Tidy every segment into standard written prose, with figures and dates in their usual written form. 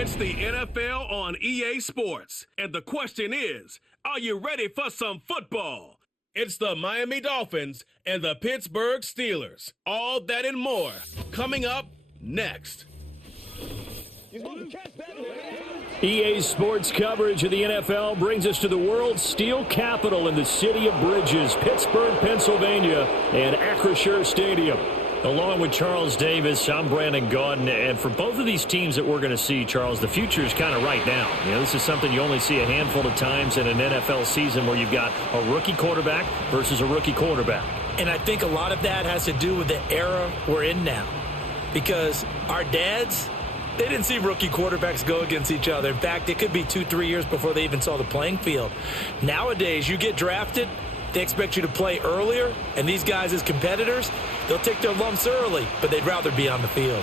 It's the NFL on EA Sports, and the question is, are you ready for some football? It's the Miami Dolphins and the Pittsburgh Steelers. All that and more coming up next. EA Sports coverage of the NFL brings us to the world's steel capital in the city of bridges, Pittsburgh, Pennsylvania, and Acrisure Stadium. Along with Charles Davis, I'm Brandon Gaudin, and for both of these teams that we're going to see, Charles, the future is kind of right now. You know, this is something you only see a handful of times in an NFL season where you've got a rookie quarterback versus a rookie quarterback. And I think a lot of that has to do with the era we're in now, because our dads, they didn't see rookie quarterbacks go against each other. In fact, it could be 2-3 years before they even saw the playing field. Nowadays, you get drafted, they expect you to play earlier, and these guys as competitors, they'll take their lumps early, but they'd rather be on the field.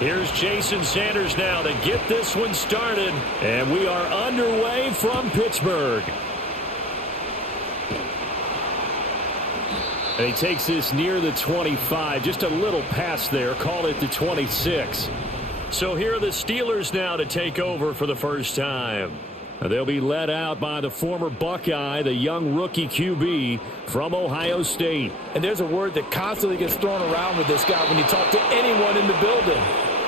Here's Jason Sanders now to get this one started, and we are underway from Pittsburgh. And he takes this near the 25, just a little pass there, call it the 26. So here are the Steelers now to take over for the first time. They'll be led out by the former Buckeye, the young rookie QB from Ohio State. And there's a word that constantly gets thrown around with this guy when you talk to anyone in the building.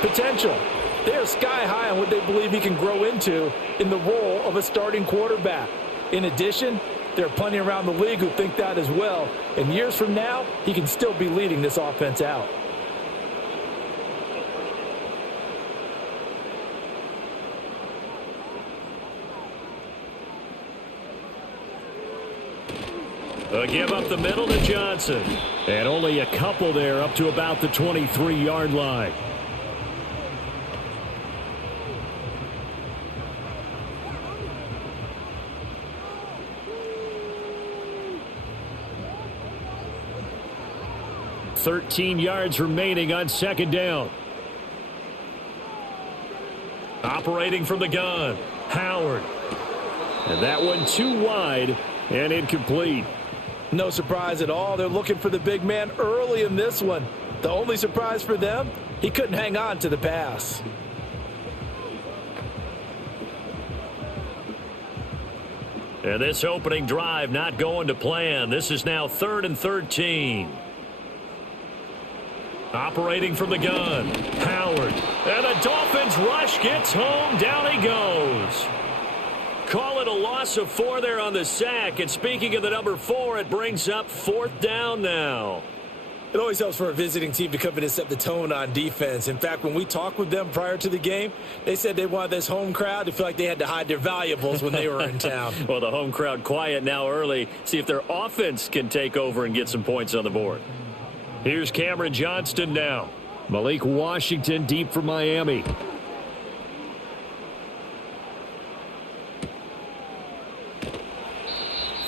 Potential. They are sky high on what they believe he can grow into in the role of a starting quarterback. In addition, there are plenty around the league who think that as well. And years from now, he can still be leading this offense out. A give up the middle to Johnson. And only a couple there up to about the 23-yard line. .13 yards remaining on second down. Operating from the gun, Howard. And that one too wide and incomplete. No surprise at all. They're looking for the big man early in this one. The only surprise for them, he couldn't hang on to the pass. And this opening drive not going to plan. This is now 3rd and 13. Operating from the gun, Howard. And the Dolphins rush gets home. Down he goes. Call it a loss of 4 there on the sack. And speaking of the number 4, it brings up 4th down now. It always helps for a visiting team to come in and set the tone on defense. In fact, when we talked with them prior to the game, they said they wanted this home crowd to feel like they had to hide their valuables when they were in town. Well, the home crowd quiet now early. See if their offense can take over and get some points on the board. Here's Cameron Johnston now. Malik Washington deep for Miami.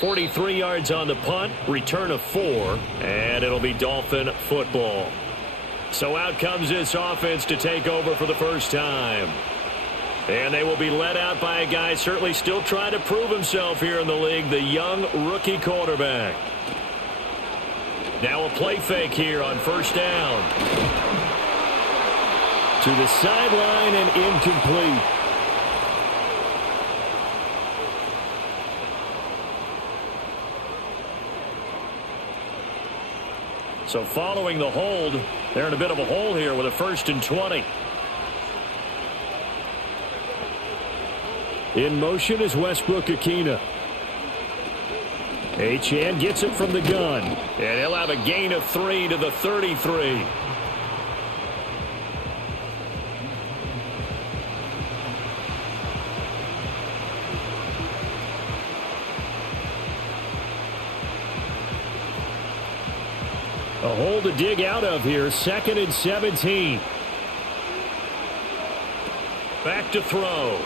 .43 yards on the punt, return of 4, and it'll be Dolphin football. So out comes this offense to take over for the first time. And they will be led out by a guy certainly still trying to prove himself here in the league, the young rookie quarterback. Now a play fake here on first down. To the sideline and incomplete. So following the hold, they're in a bit of a hole here with a 1st and 20. In motion is Westbrook-Akina. Achane gets it from the gun. And he'll have a gain of 3 to the 33. A hole to dig out of here. 2nd and 17. Back to throw.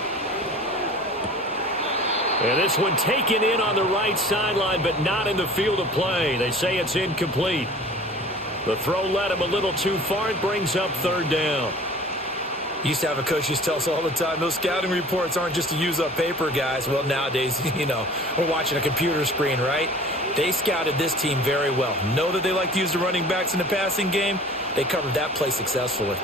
And this one taken in on the right sideline, but not in the field of play. They say it's incomplete. The throw led him a little too far. It brings up 3rd down. Used to have a coach used to tell us all the time, those scouting reports aren't just to use up paper, guys. Well, nowadays, we're watching a computer screen, right? They scouted this team very well. Know that they like to use the running backs in the passing game. They covered that play successfully.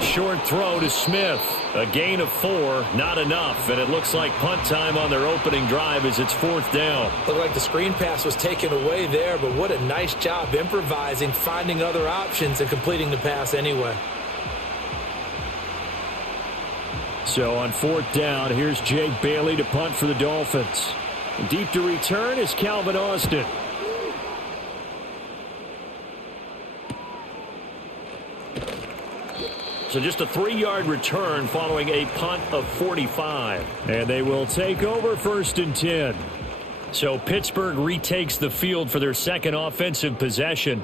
Short throw to Smith. A gain of 4, not enough. And it looks like punt time on their opening drive as it's 4th down. Looked like the screen pass was taken away there, but what a nice job improvising, finding other options, and completing the pass anyway. So on 4th down, here's Jake Bailey to punt for the Dolphins. Deep to return is Calvin Austin. So just a 3-yard return following a punt of 45. And they will take over 1st and 10. So Pittsburgh retakes the field for their second offensive possession.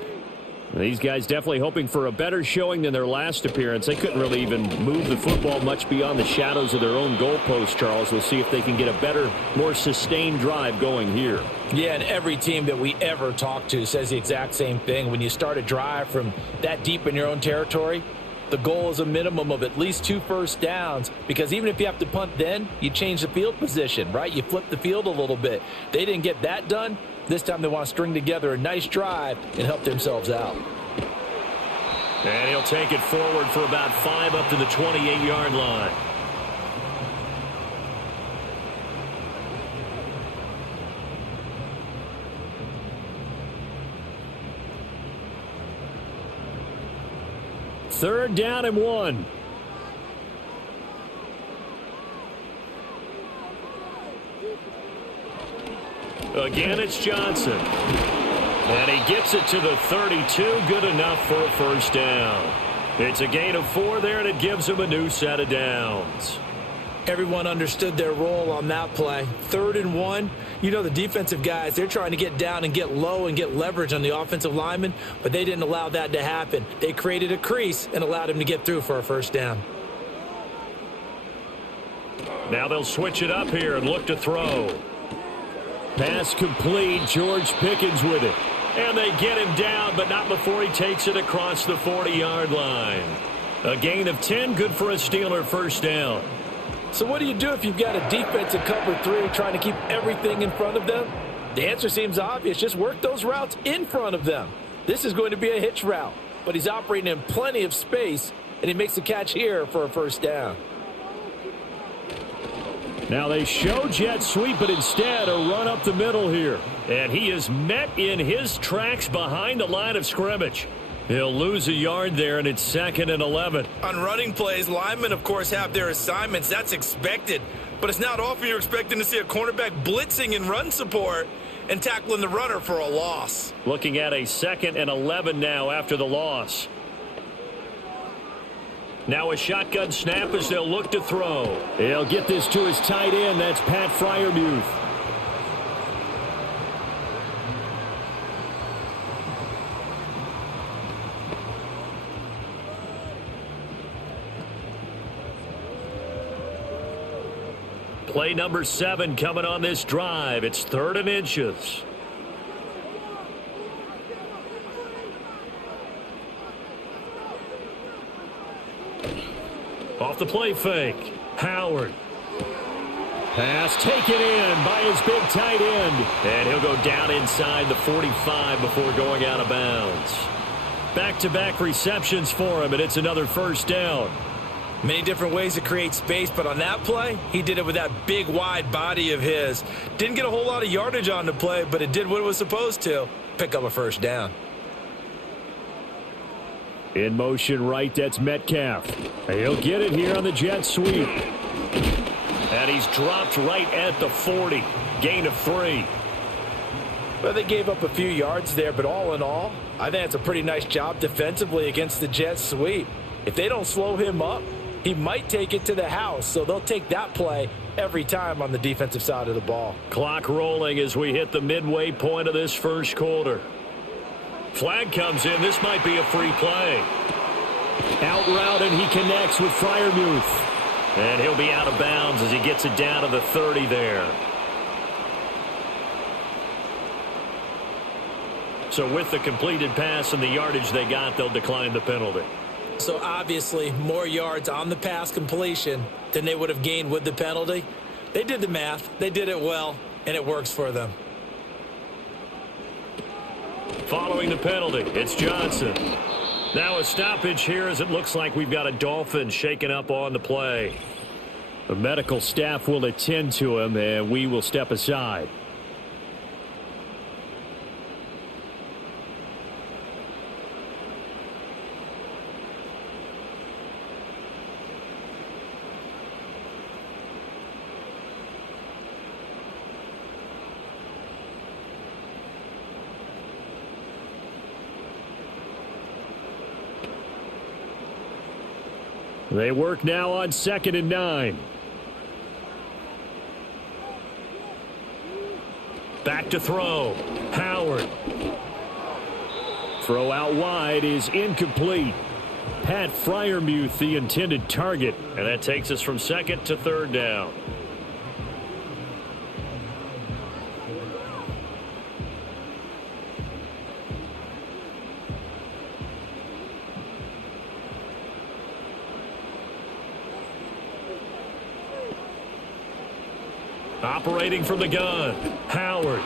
These guys definitely hoping for a better showing than their last appearance. They couldn't really even move the football much beyond the shadows of their own goalpost, Charles. We'll see if they can get a better, more sustained drive going here. Yeah, and every team that we ever talk to says the exact same thing. When you start a drive from that deep in your own territory, the goal is a minimum of at least 2 first downs, because even if you have to punt then, you change the field position, right? You flip the field a little bit. They didn't get that done. This time they want to string together a nice drive and help themselves out. And he'll take it forward for about 5 up to the 28-yard line. Third down and 1. Again, it's Johnson. And he gets it to the 32. Good enough for a first down. It's a gain of 4 there, and it gives him a new set of downs. Everyone understood their role on that play. 3rd and 1. The defensive guys, they're trying to get down and get low and get leverage on the offensive lineman, but they didn't allow that to happen. They created a crease and allowed him to get through for a first down. Now they'll switch it up here and look to throw. Pass complete. George Pickens with it. And they get him down, but not before he takes it across the 40-yard line. A gain of 10, good for a Steeler first down. So what do you do if you've got a defense in cover 3 trying to keep everything in front of them? The answer seems obvious. Just work those routes in front of them. This is going to be a hitch route, but he's operating in plenty of space, and he makes the catch here for a first down. Now they show jet sweep, but instead a run up the middle here. And he is met in his tracks behind the line of scrimmage. He'll lose a yard there, and it's 2nd and 11. On running plays, linemen, of course, have their assignments. That's expected. But it's not often you're expecting to see a cornerback blitzing in run support and tackling the runner for a loss. Looking at a 2nd and 11 now after the loss. Now a shotgun snap as they'll look to throw. He'll get this to his tight end. That's Pat Freiermuth. Play number 7 coming on this drive. It's 3rd and inches. Off the play fake. Howard. Pass taken in by his big tight end. And he'll go down inside the 45 before going out of bounds. Back-to-back receptions for him, and it's another first down. Many different ways to create space, but on that play, he did it with that big, wide body of his. Didn't get a whole lot of yardage on the play, but it did what it was supposed to. Pick up a first down. In motion right, that's Metcalf. He'll get it here on the jet sweep. And he's dropped right at the 40. Gain of 3. Well, they gave up a few yards there, but all in all, I think it's a pretty nice job defensively against the jet sweep. If they don't slow him up, he might take it to the house, so they'll take that play every time on the defensive side of the ball. Clock rolling as we hit the midway point of this first quarter. Flag comes in. This might be a free play. Out route, and he connects with Freiermuth. And he'll be out of bounds as he gets it down to the 30 there. So with the completed pass and the yardage they got, they'll decline the penalty. So obviously more yards on the pass completion than they would have gained with the penalty. They did the math. They did it well, and it works for them. Following the penalty, it's Johnson. Now a stoppage here as it looks like we've got a Dolphin shaken up on the play. The medical staff will attend to him, and we will step aside. They work now on 2nd and 9. Back to throw. Howard. Throw out wide is incomplete. Pat Freiermuth, the intended target. And that takes us from 2nd to 3rd down. Operating from the gun. Howard.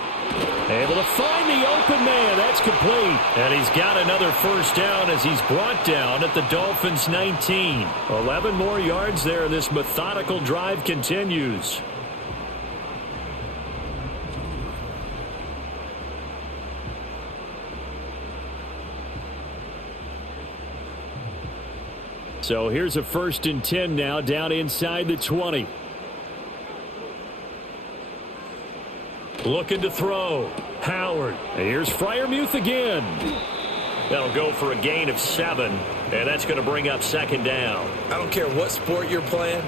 Able to find the open man. That's complete. And he's got another first down as he's brought down at the Dolphins' 19. 11 more yards there. This methodical drive continues. So here's a 1st and 10 now down inside the 20. Looking to throw. Howard. And here's Freiermuth again. That'll go for a gain of 7. And that's going to bring up 2nd down. I don't care what sport you're playing.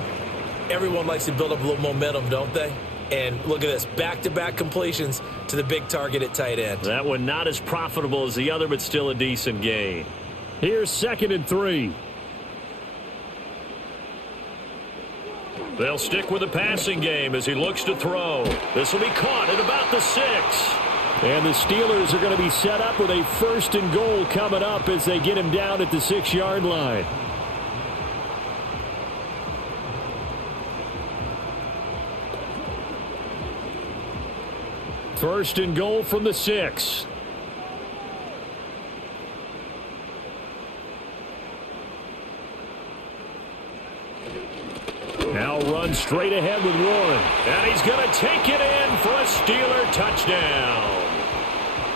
Everyone likes to build up a little momentum, don't they? And look at this. Back-to-back completions to the big target at tight end. That one not as profitable as the other, but still a decent gain. Here's 2nd and 3. They'll stick with the passing game as he looks to throw. This will be caught at about the 6. And the Steelers are going to be set up with a 1st and goal coming up as they get him down at the 6-yard line. First and goal from the 6. Now run straight ahead with Warren. And he's going to take it in for a Steeler touchdown.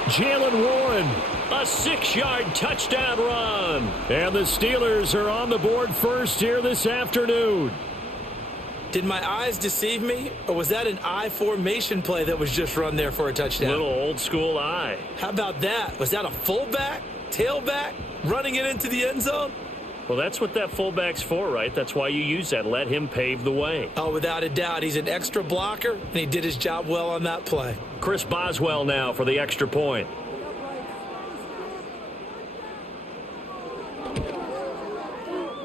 Jalen Warren, a 6-yard touchdown run. And the Steelers are on the board first here this afternoon. Did my eyes deceive me, or was that an I formation play that was just run there for a touchdown? Little old school eye. How about that? Was that a fullback, tailback, running it into the end zone? Well, that's what that fullback's for, right? That's why you use that. Let him pave the way. Oh, without a doubt. He's an extra blocker, and he did his job well on that play. Chris Boswell now for the extra point.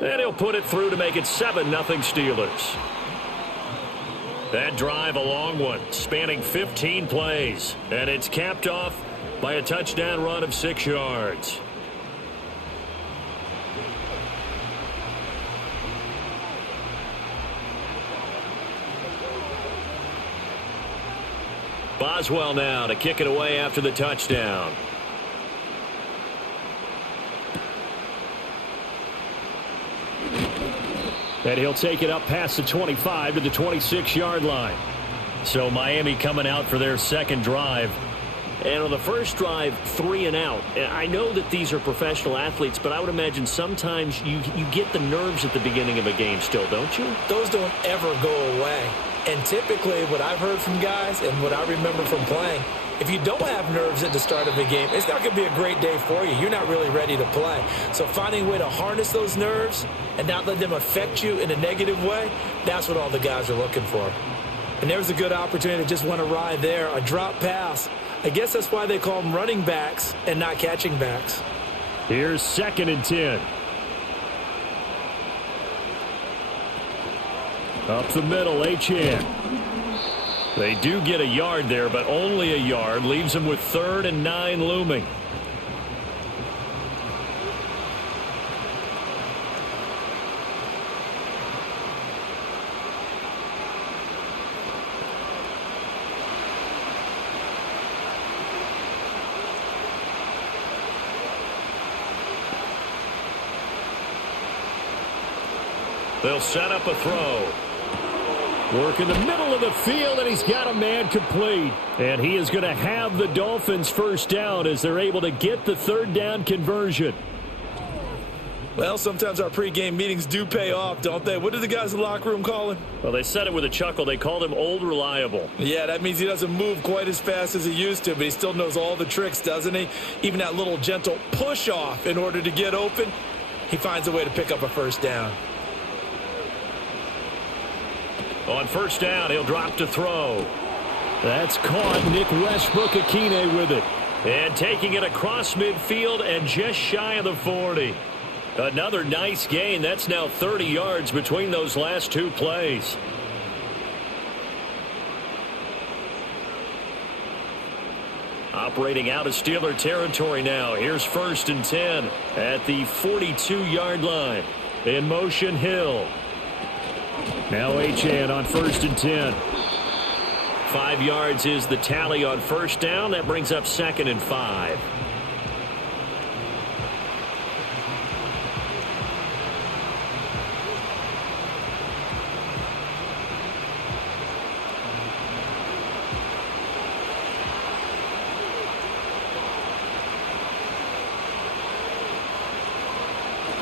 And he'll put it through to make it 7-0 Steelers. That drive, a long one, spanning 15 plays. And it's capped off by a touchdown run of 6 yards. Boswell now to kick it away after the touchdown. And he'll take it up past the 25 to the 26-yard line. So Miami coming out for their second drive. And on the first drive, 3 and out. I know that these are professional athletes, but I would imagine sometimes you get the nerves at the beginning of a game still, don't you? Those don't ever go away. And typically what I've heard from guys and what I remember from playing, if you don't have nerves at the start of a game, it's not going to be a great day for you. You're not really ready to play. So finding a way to harness those nerves and not let them affect you in a negative way, that's what all the guys are looking for. And there's a good opportunity to just went awry there, a drop pass. I guess that's why they call them running backs and not catching backs. Here's 2nd and 10. Up the middle, Achane. They do get a yard there, but only a yard. Leaves them with 3rd and 9 looming. They'll set up a throw. Work in the middle of the field, and he's got a man complete. And he is going to have the Dolphins first down as they're able to get the third down conversion. Well, sometimes our pregame meetings do pay off, don't they? What did the guys in the locker room call him? Well, they said it with a chuckle. They called him Old Reliable. Yeah, that means he doesn't move quite as fast as he used to, but he still knows all the tricks, doesn't he? Even that little gentle push-off in order to get open, he finds a way to pick up a first down. On first down, he'll drop to throw. That's caught. Nick Westbrook-Akine with it. And taking it across midfield and just shy of the 40. Another nice gain. That's now 30 yards between those last two plays. Operating out of Steeler territory now. Here's 1st and 10 at the 42-yard line. In motion, Hill. Now Achane on 1st and 10. 5 yards is the tally on first down. That brings up 2nd and 5.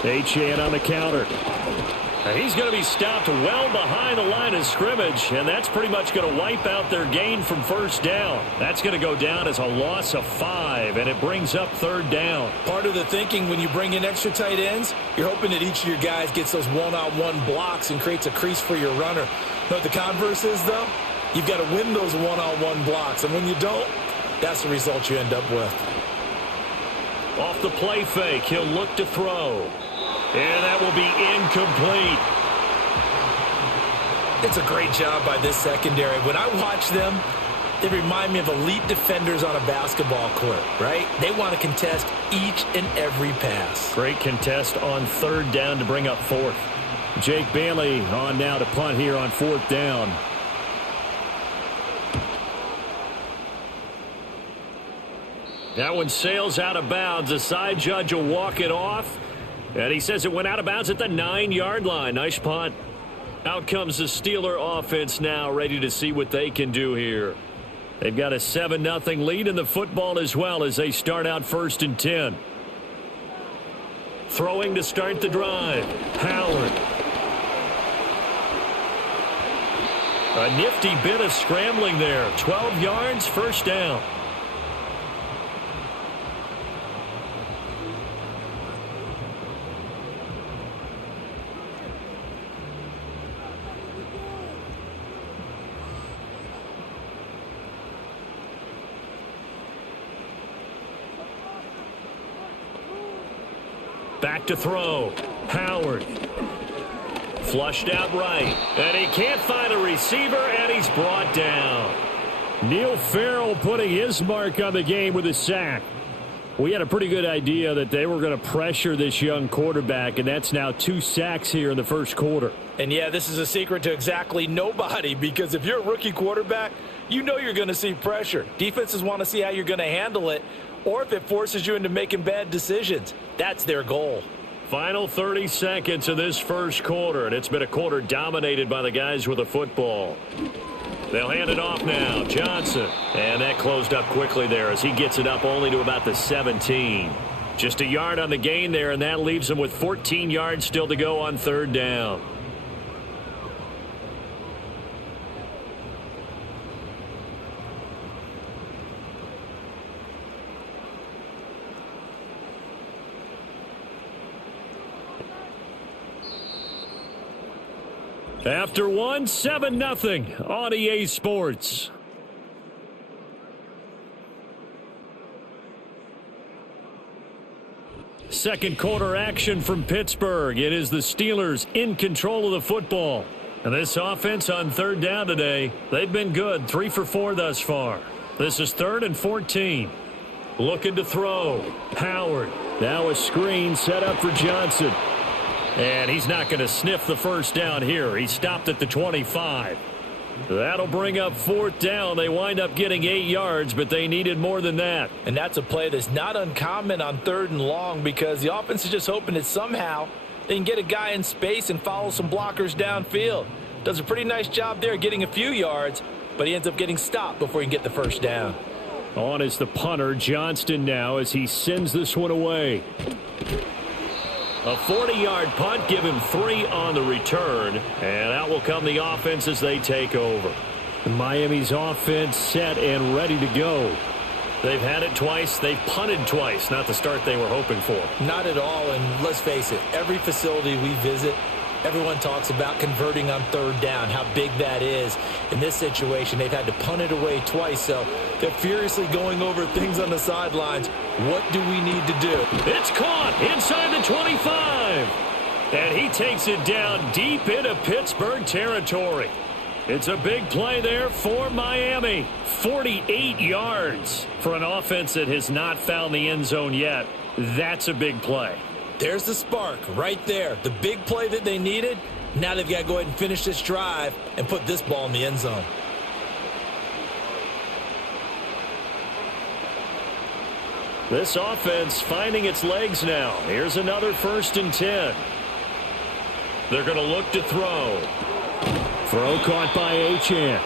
Achane on the counter. He's going to be stopped well behind the line of scrimmage, and that's pretty much going to wipe out their gain from first down. That's going to go down as a loss of 5, and it brings up 3rd down. Part of the thinking when you bring in extra tight ends, you're hoping that each of your guys gets those one-on-one blocks and creates a crease for your runner. You know what the converse is, though? You've got to win those one-on-one blocks, and when you don't, that's the result you end up with. Off the play fake, he'll look to throw. And that will be incomplete. It's a great job by this secondary. When I watch them, they remind me of elite defenders on a basketball court, right? They want to contest each and every pass. Great contest on 3rd down to bring up 4th. Jake Bailey on now to punt here on 4th down. That one sails out of bounds. The side judge will walk it off. And he says it went out of bounds at the 9-yard line. Nice punt. Out comes the Steeler offense now, ready to see what they can do here. They've got a 7-0 lead in the football as well as they start out 1st and 10. Throwing to start the drive. Howard. A nifty bit of scrambling there. 12 yards, 1st down. Back to throw. Howard. Flushed out right. And he can't find a receiver, and he's brought down. Neil Farrell putting his mark on the game with a sack. We had a pretty good idea that they were going to pressure this young quarterback, and that's now 2 sacks here in the first quarter. And, yeah, this is a secret to exactly nobody, because if you're a rookie quarterback, you know you're going to see pressure. Defenses want to see how you're going to handle it, or if it forces you into making bad decisions. That's their goal. Final 30 seconds of this first quarter, and it's been a quarter dominated by the guys with the football. They'll hand it off now. Johnson. And that closed up quickly there as he gets it up only to about the 17. Just a yard on the gain there, and that leaves him with 14 yards still to go on 3rd down. After one, 7-0 on EA Sports. Second quarter action from Pittsburgh. It is the Steelers in control of the football. And this offense on 3rd down today, they've been good. 3 for 4 thus far. This is 3rd and 14. Looking to throw. Howard. Now a screen set up for Johnson. And he's not going to sniff the first down here. He stopped at the 25. That'll bring up 4th down. They wind up getting 8 yards, but they needed more than that. And that's a play that's not uncommon on 3rd and long because the offense is just hoping that somehow They can get a guy in space and follow some blockers downfield. Does a pretty nice job there getting a few yards, but he ends up getting stopped before he can get the first down. On is the punter, Johnston, now as he sends this one away. A 40-yard punt, give him 3 on the return, and out will come the offense as they take over. Miami's offense set and ready to go. They've had it twice. They've punted twice. Not the start they were hoping for. Not at all, and let's face it, every facility we visit, everyone talks about converting on third down, how big that is. In this situation, they've had to punt it away twice, so they're furiously going over things on the sidelines. What do we need to do? It's caught inside the 25. And he takes it down deep into Pittsburgh territory. It's a big play there for Miami. 48 yards for an offense that has not found the end zone yet. That's a big play. There's the spark right there. The big play that they needed. Now they've got to go ahead and finish this drive and put this ball in the end zone. This offense finding its legs now. Here's another 1st and 10. They're going to look to throw. Throw caught by Achane.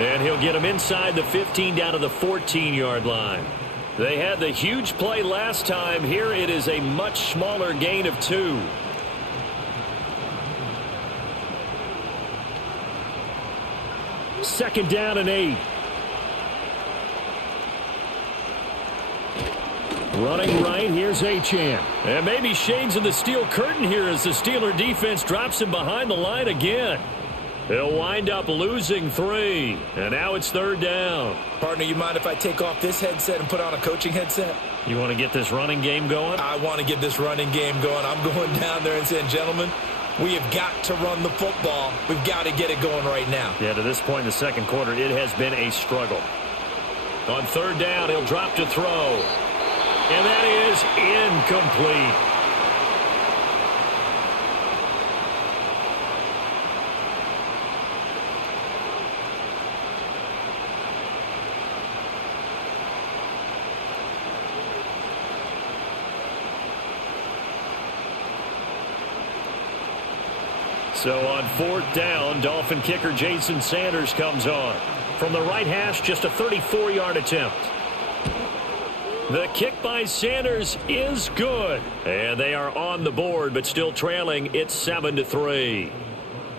And he'll get him inside the 15 down to the 14-yard line. They had the huge play last time. Here it is a much smaller gain of 2. Second down and 8. Running right, here's Achane. And maybe shades of the steel curtain here as the Steeler defense drops him behind the line again. He'll wind up losing 3. And now it's 3rd down. Partner, you mind if I take off this headset and put on a coaching headset? You want to get this running game going? I want to get this running game going. I'm going down there and saying, gentlemen, we have got to run the football. We've got to get it going right now. Yeah, to this point in the second quarter, it has been a struggle. On 3rd down, he'll drop to throw. And that is incomplete. So on 4th down, Dolphin kicker Jason Sanders comes on. From the right hash, just a 34-yard attempt. The kick by Sanders is good. And they are on the board, but still trailing. It's 7-3.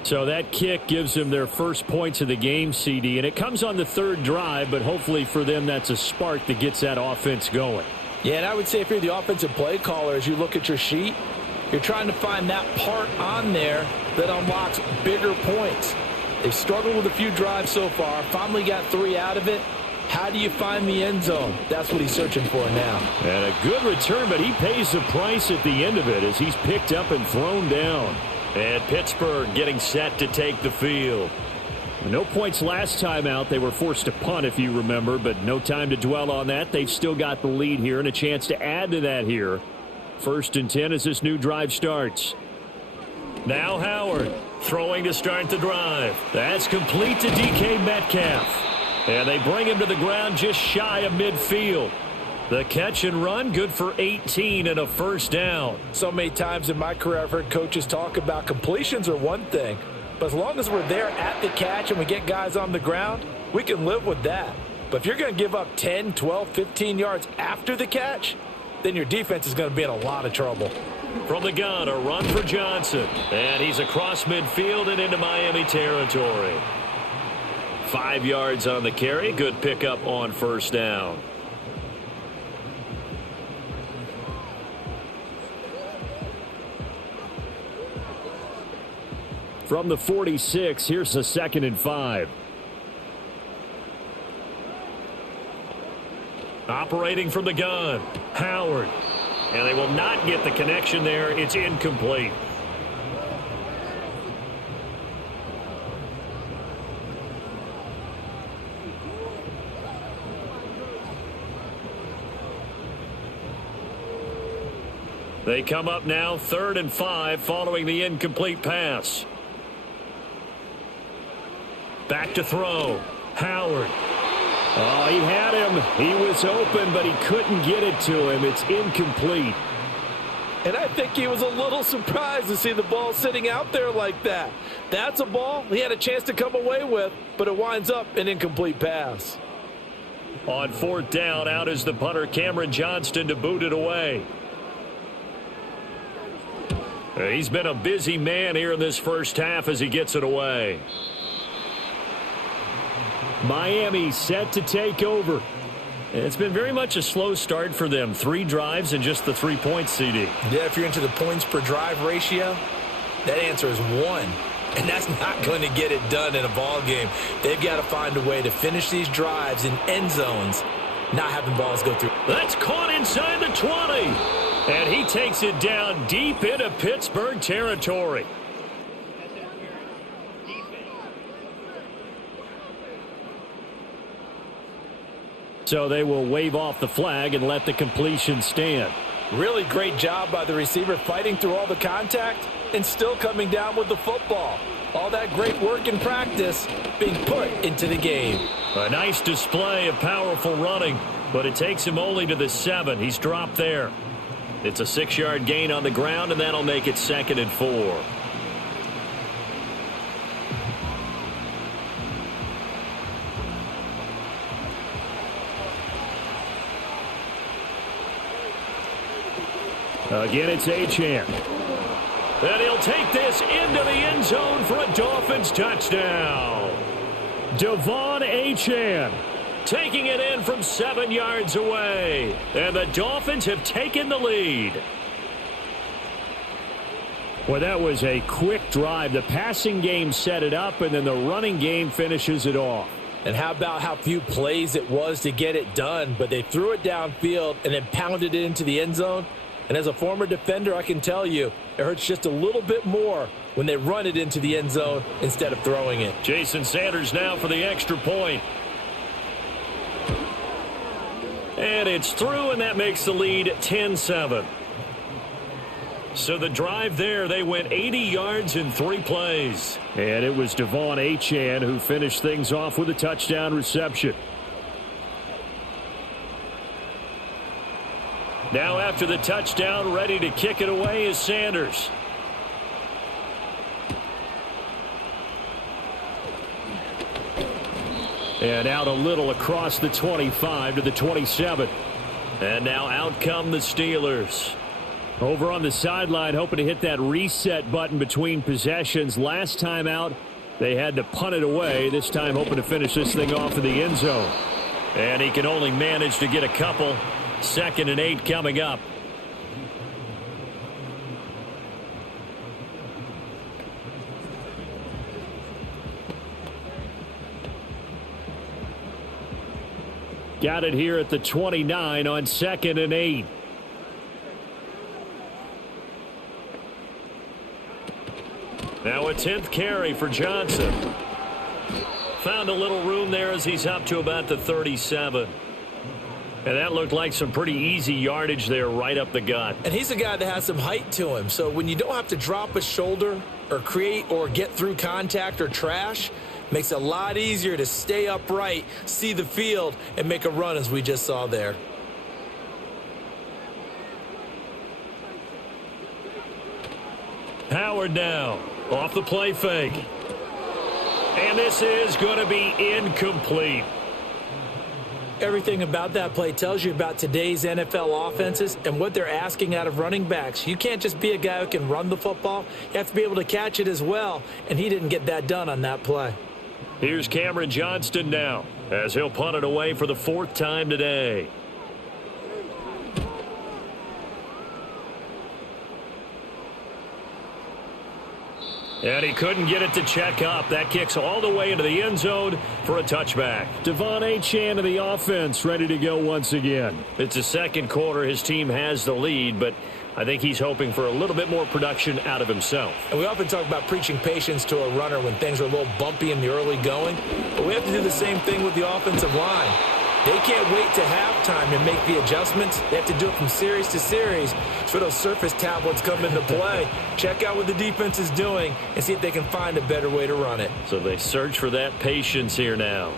So that kick gives them their first points of the game, CD. And it comes on the 3rd drive, but hopefully for them that's a spark that gets that offense going. Yeah, and I would say if you're the offensive play caller, as you look at your sheet, you're trying to find that part on there that unlocks bigger points. They've struggled with a few drives so far. Finally got 3 out of it. How do you find the end zone? That's what he's searching for now. And a good return, but he pays the price at the end of it as he's picked up and thrown down. And Pittsburgh getting set to take the field. No points last time out. They were forced to punt, if you remember, but no time to dwell on that. They've still got the lead here and a chance to add to that here. 1st and 10 as this new drive starts. Now Howard throwing to start the drive. That's complete to DK Metcalf. And they bring him to the ground just shy of midfield. The catch and run, good for 18 and a 1st down. So many times in my career I've heard coaches talk about completions are one thing, but as long as we're there at the catch and we get guys on the ground, we can live with that. But if you're going to give up 10, 12, 15 yards after the catch, then your defense is going to be in a lot of trouble. From the gun, a run for Johnson. And he's across midfield and into Miami territory. 5 yards on the carry. Good pickup on 1st down. From the 46, here's the 2nd and 5. Operating from the gun, Howard. And they will not get the connection there. It's incomplete. They come up now 3rd and 5 following the incomplete pass. Back to throw. Howard. Oh, he had him. He was open, but he couldn't get it to him. It's incomplete. And I think he was a little surprised to see the ball sitting out there like that. That's a ball he had a chance to come away with, but it winds up an incomplete pass. On fourth down, out is the punter, Cameron Johnston, to boot it away. He's been a busy man here in this first half as he gets it away. Miami set to take over. It's been very much a slow start for them. 3 drives and just the 3 points, CD. Yeah, if you're into the points per drive ratio, that answer is 1. And that's not going to get it done in a ball game. They've got to find a way to finish these drives in end zones, not having balls go through. That's caught inside the 20. And he takes it down deep into Pittsburgh territory. So they will wave off the flag and let the completion stand. Really great job by the receiver fighting through all the contact and still coming down with the football. All that great work in practice being put into the game. A nice display of powerful running, but it takes him only to the 7. He's dropped there. It's a 6-yard gain on the ground, and that'll make it 2nd and 4. Again, it's Achane. And he'll take this into the end zone for a Dolphins touchdown. Devon Achane taking it in from 7 yards away. And the Dolphins have taken the lead. Well, that was a quick drive. The passing game set it up, and then the running game finishes it off. And how about how few plays it was to get it done, but they threw it downfield and then pounded it into the end zone. And as a former defender, I can tell you, it hurts just a little bit more when they run it into the end zone instead of throwing it. Jason Sanders now for the extra point. And it's through, and that makes the lead 10-7. So the drive there, they went 80 yards in 3 plays. And it was Devon Achane who finished things off with a touchdown reception. Now after the touchdown, ready to kick it away is Sanders. And out a little across the 25 to the 27. And now out come the Steelers. Over on the sideline, hoping to hit that reset button between possessions. Last time out, they had to punt it away. This time hoping to finish this thing off in the end zone. And he can only manage to get a couple. 2nd and 8 coming up. Got it here at the 29 on 2nd and 8. Now a 10th carry for Johnson. Found a little room there as he's up to about the 37. And that looked like some pretty easy yardage there right up the gut. And he's a guy that has some height to him. So when you don't have to drop a shoulder or create or get through contact or trash, makes it a lot easier to stay upright, see the field, and make a run as we just saw there. Howard now off the play fake. And this is going to be incomplete. Everything about that play tells you about today's NFL offenses and what they're asking out of running backs. You can't just be a guy who can run the football. You have to be able to catch it as well, and he didn't get that done on that play. Here's Cameron Johnston now as he'll punt it away for the 4th time today. And he couldn't get it to check up. That kicks all the way into the end zone for a touchback. Devon Achane of the offense ready to go once again. It's the 2nd quarter. His team has the lead, but I think he's hoping for a little bit more production out of himself. And we often talk about preaching patience to a runner when things are a little bumpy in the early going, but we have to do the same thing with the offensive line. They can't wait to halftime to make the adjustments. They have to do it from series to series. So those surface tablets come into play. Check out what the defense is doing and see if they can find a better way to run it. So they search for that patience here now.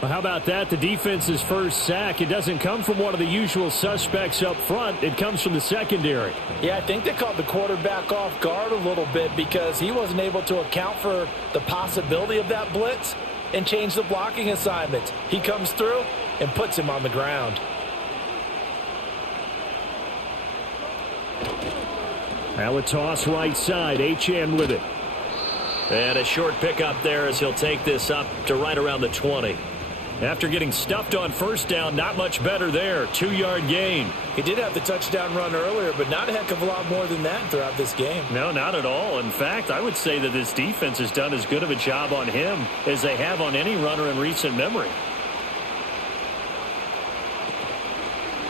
Well, how about that? The defense's first sack. It doesn't come from one of the usual suspects up front. It comes from the secondary. Yeah, I think they caught the quarterback off guard a little bit because he wasn't able to account for the possibility of that blitz and change the blocking assignments. He comes through and puts him on the ground. Now a toss right side. HN with it. And a short pickup there as he'll take this up to right around the 20. After getting stuffed on first down, not much better there. 2-yard gain. He did have the touchdown run earlier, but not a heck of a lot more than that throughout this game. No, not at all. In fact, I would say that this defense has done as good of a job on him as they have on any runner in recent memory.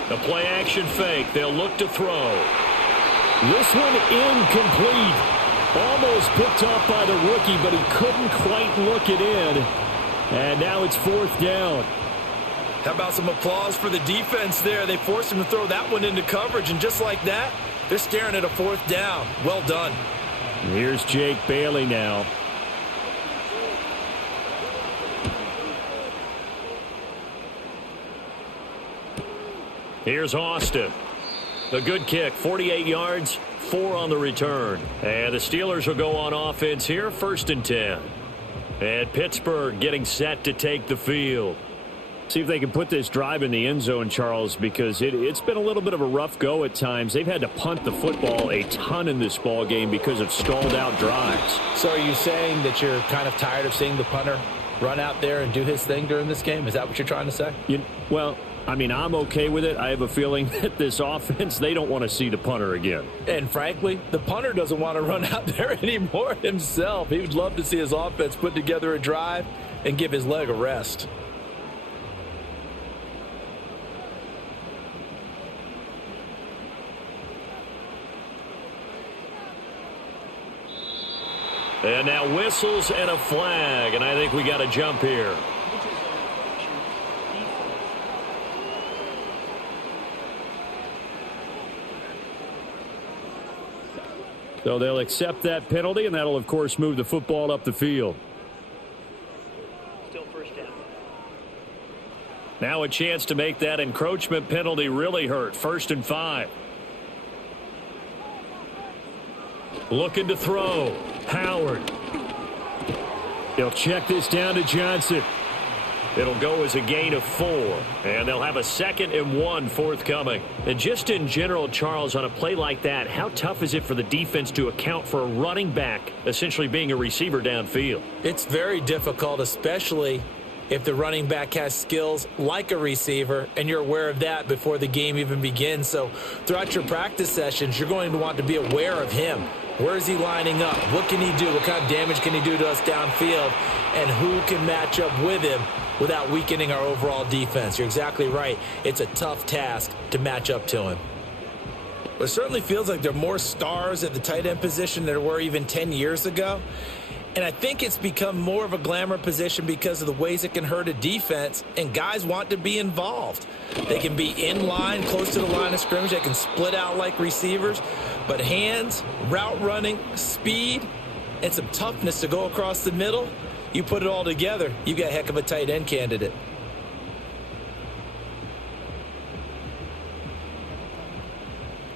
The play-action fake. They'll look to throw. This one incomplete. Almost picked off by the rookie, but he couldn't quite look it in. And now it's 4th down. How about some applause for the defense there? They forced him to throw that one into coverage, and just like that, they're staring at a 4th down. Well done. Here's Jake Bailey now. Here's Austin. The good kick, 48 yards, 4 on the return. And the Steelers will go on offense here, 1st and 10. And Pittsburgh getting set to take the field. See if they can put this drive in the end zone, Charles, because it's been a little bit of a rough go at times. They've had to punt the football a ton in this ball game because of stalled out drives. So are you saying that you're kind of tired of seeing the punter run out there and do his thing during this game? Is that what you're trying to say? Well, I mean, I'm okay with it. I have a feeling that this offense, they don't want to see the punter again. And frankly, the punter doesn't want to run out there anymore himself. He would love to see his offense put together a drive and give his leg a rest. And now whistles and a flag, and I think we got a jump here. So they'll accept that penalty, and that'll, of course, move the football up the field. Still first down. Now a chance to make that encroachment penalty really hurt. 1st and 5. Looking to throw. Howard. He'll check this down to Johnson. It'll go as a gain of 4, and they'll have a 2nd and 1 forthcoming. And just in general, Charles, on a play like that, how tough is it for the defense to account for a running back essentially being a receiver downfield? It's very difficult, especially if the running back has skills like a receiver, and you're aware of that before the game even begins. So throughout your practice sessions, you're going to want to be aware of him. Where is he lining up? What can he do? What kind of damage can he do to us downfield? And who can match up with him without weakening our overall defense? You're exactly right. It's a tough task to match up to him. But it certainly feels like there are more stars at the tight end position than there were even 10 years ago. And I think it's become more of a glamour position because of the ways it can hurt a defense, and guys want to be involved. They can be in line, close to the line of scrimmage. They can split out like receivers. But hands, route running, speed, and some toughness to go across the middle, you put it all together, you got a heck of a tight end candidate.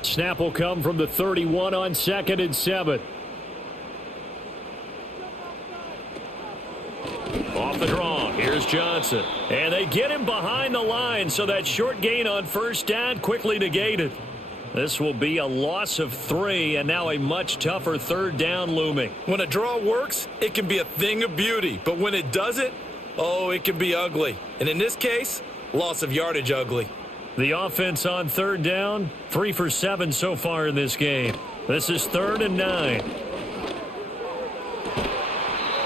Snap will come from the 31 on 2nd and 7. Off the draw. Here's Johnson. And they get him behind the line, so that short gain on 1st down quickly negated. This will be a loss of 3, and now a much tougher 3rd down looming. When a draw works, it can be a thing of beauty. But when it doesn't, oh, it can be ugly. And in this case, loss of yardage ugly. The offense on 3rd down, 3 for 7 so far in this game. This is 3rd and 9.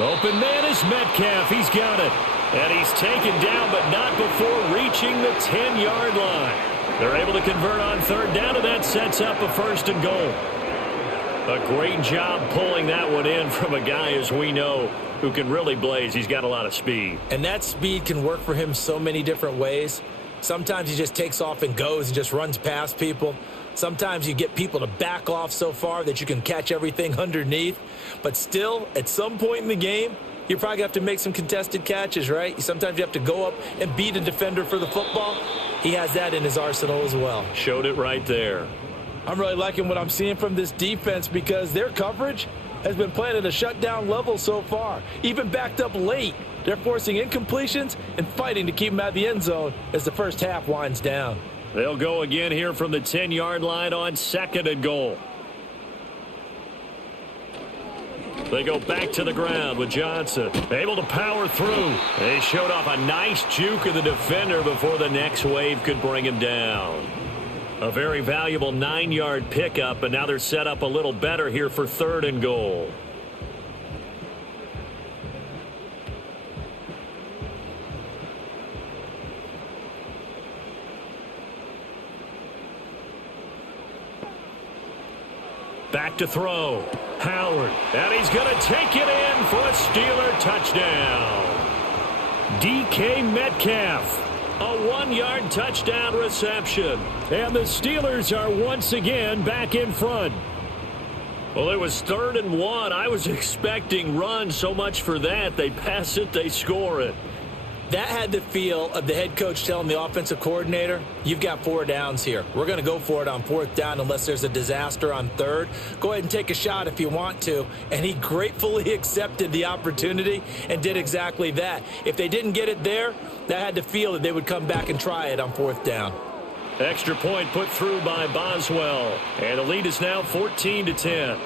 Open man is Metcalf. He's got it. And he's taken down, but not before reaching the 10-yard line. They're able to convert on 3rd down, and that sets up a 1st and goal. A great job pulling that one in from a guy, as we know, who can really blaze. He's got a lot of speed. And that speed can work for him so many different ways. Sometimes he just takes off and goes and just runs past people. Sometimes you get people to back off so far that you can catch everything underneath. But still, at some point in the game, you probably have to make some contested catches, right? Sometimes you have to go up and beat a defender for the football. He has that in his arsenal as well. Showed it right there. I'm really liking what I'm seeing from this defense because their coverage has been playing at a shutdown level so far. Even backed up late, they're forcing incompletions and fighting to keep them out of the end zone as the first half winds down. They'll go again here from the 10-yard line on 2nd and goal. They go back to the ground with Johnson. Able to power through. They showed off a nice juke of the defender before the next wave could bring him down. A very valuable 9-yard pickup, and now they're set up a little better here for 3rd and goal. Back to throw. Howard. And he's going to take it in for a Steeler touchdown. DK Metcalf. A 1-yard touchdown reception. And the Steelers are once again back in front. Well, it was 3rd and 1. I was expecting run, so much for that. They pass it, they score it. That had the feel of the head coach telling the offensive coordinator, you've got 4 downs here. We're going to go for it on 4th down unless there's a disaster on 3rd. Go ahead and take a shot if you want to. And he gratefully accepted the opportunity and did exactly that. If they didn't get it there, that had the feel that they would come back and try it on 4th down. Extra point put through by Boswell. And the lead is now 14-10.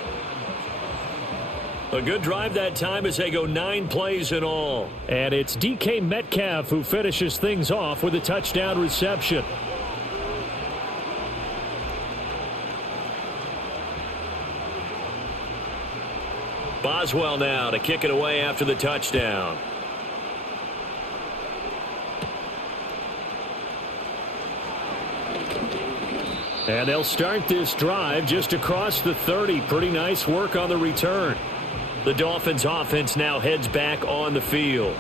A good drive that time as they go 9 plays in all. And it's DK Metcalf who finishes things off with a touchdown reception. Boswell now to kick it away after the touchdown. And they'll start this drive just across the 30. Pretty nice work on the return. The Dolphins offense now heads back on the field.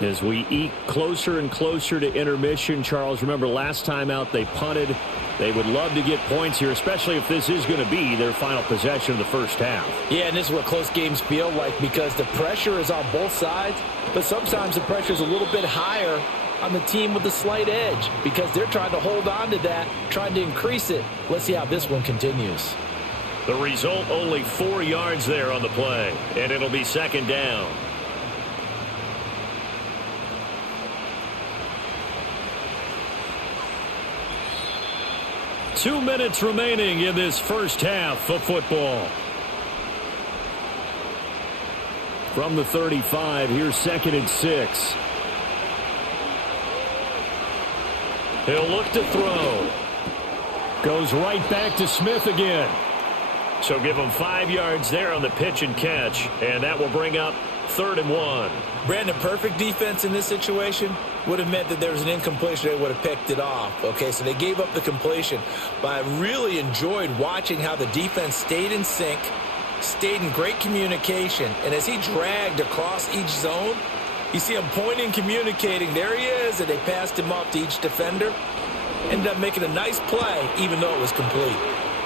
As we eke closer and closer to intermission, Charles, remember last time out they punted. They would love to get points here, especially if this is going to be their final possession of the first half. Yeah, and this is what close games feel like because the pressure is on both sides, but sometimes the pressure is a little bit higher on the team with the slight edge because they're trying to hold on to that, trying to increase it. Let's see how this one continues. The result, only 4 yards there on the play, and it'll be 2nd down. Two minutes remaining in this first half of football. From the 35, here's 2nd and 6. He'll look to throw. Goes right back to Smith again. So give him 5 yards there on the pitch and catch, and that will bring up 3rd and 1. Brandon, perfect defense in this situation would have meant that there was an incompletion. They would have picked it off. Okay, so they gave up the completion. But I really enjoyed watching how the defense stayed in sync, stayed in great communication. And as he dragged across each zone, you see him pointing, communicating. There he is, and they passed him off to each defender. Ended up making a nice play, even though it was complete.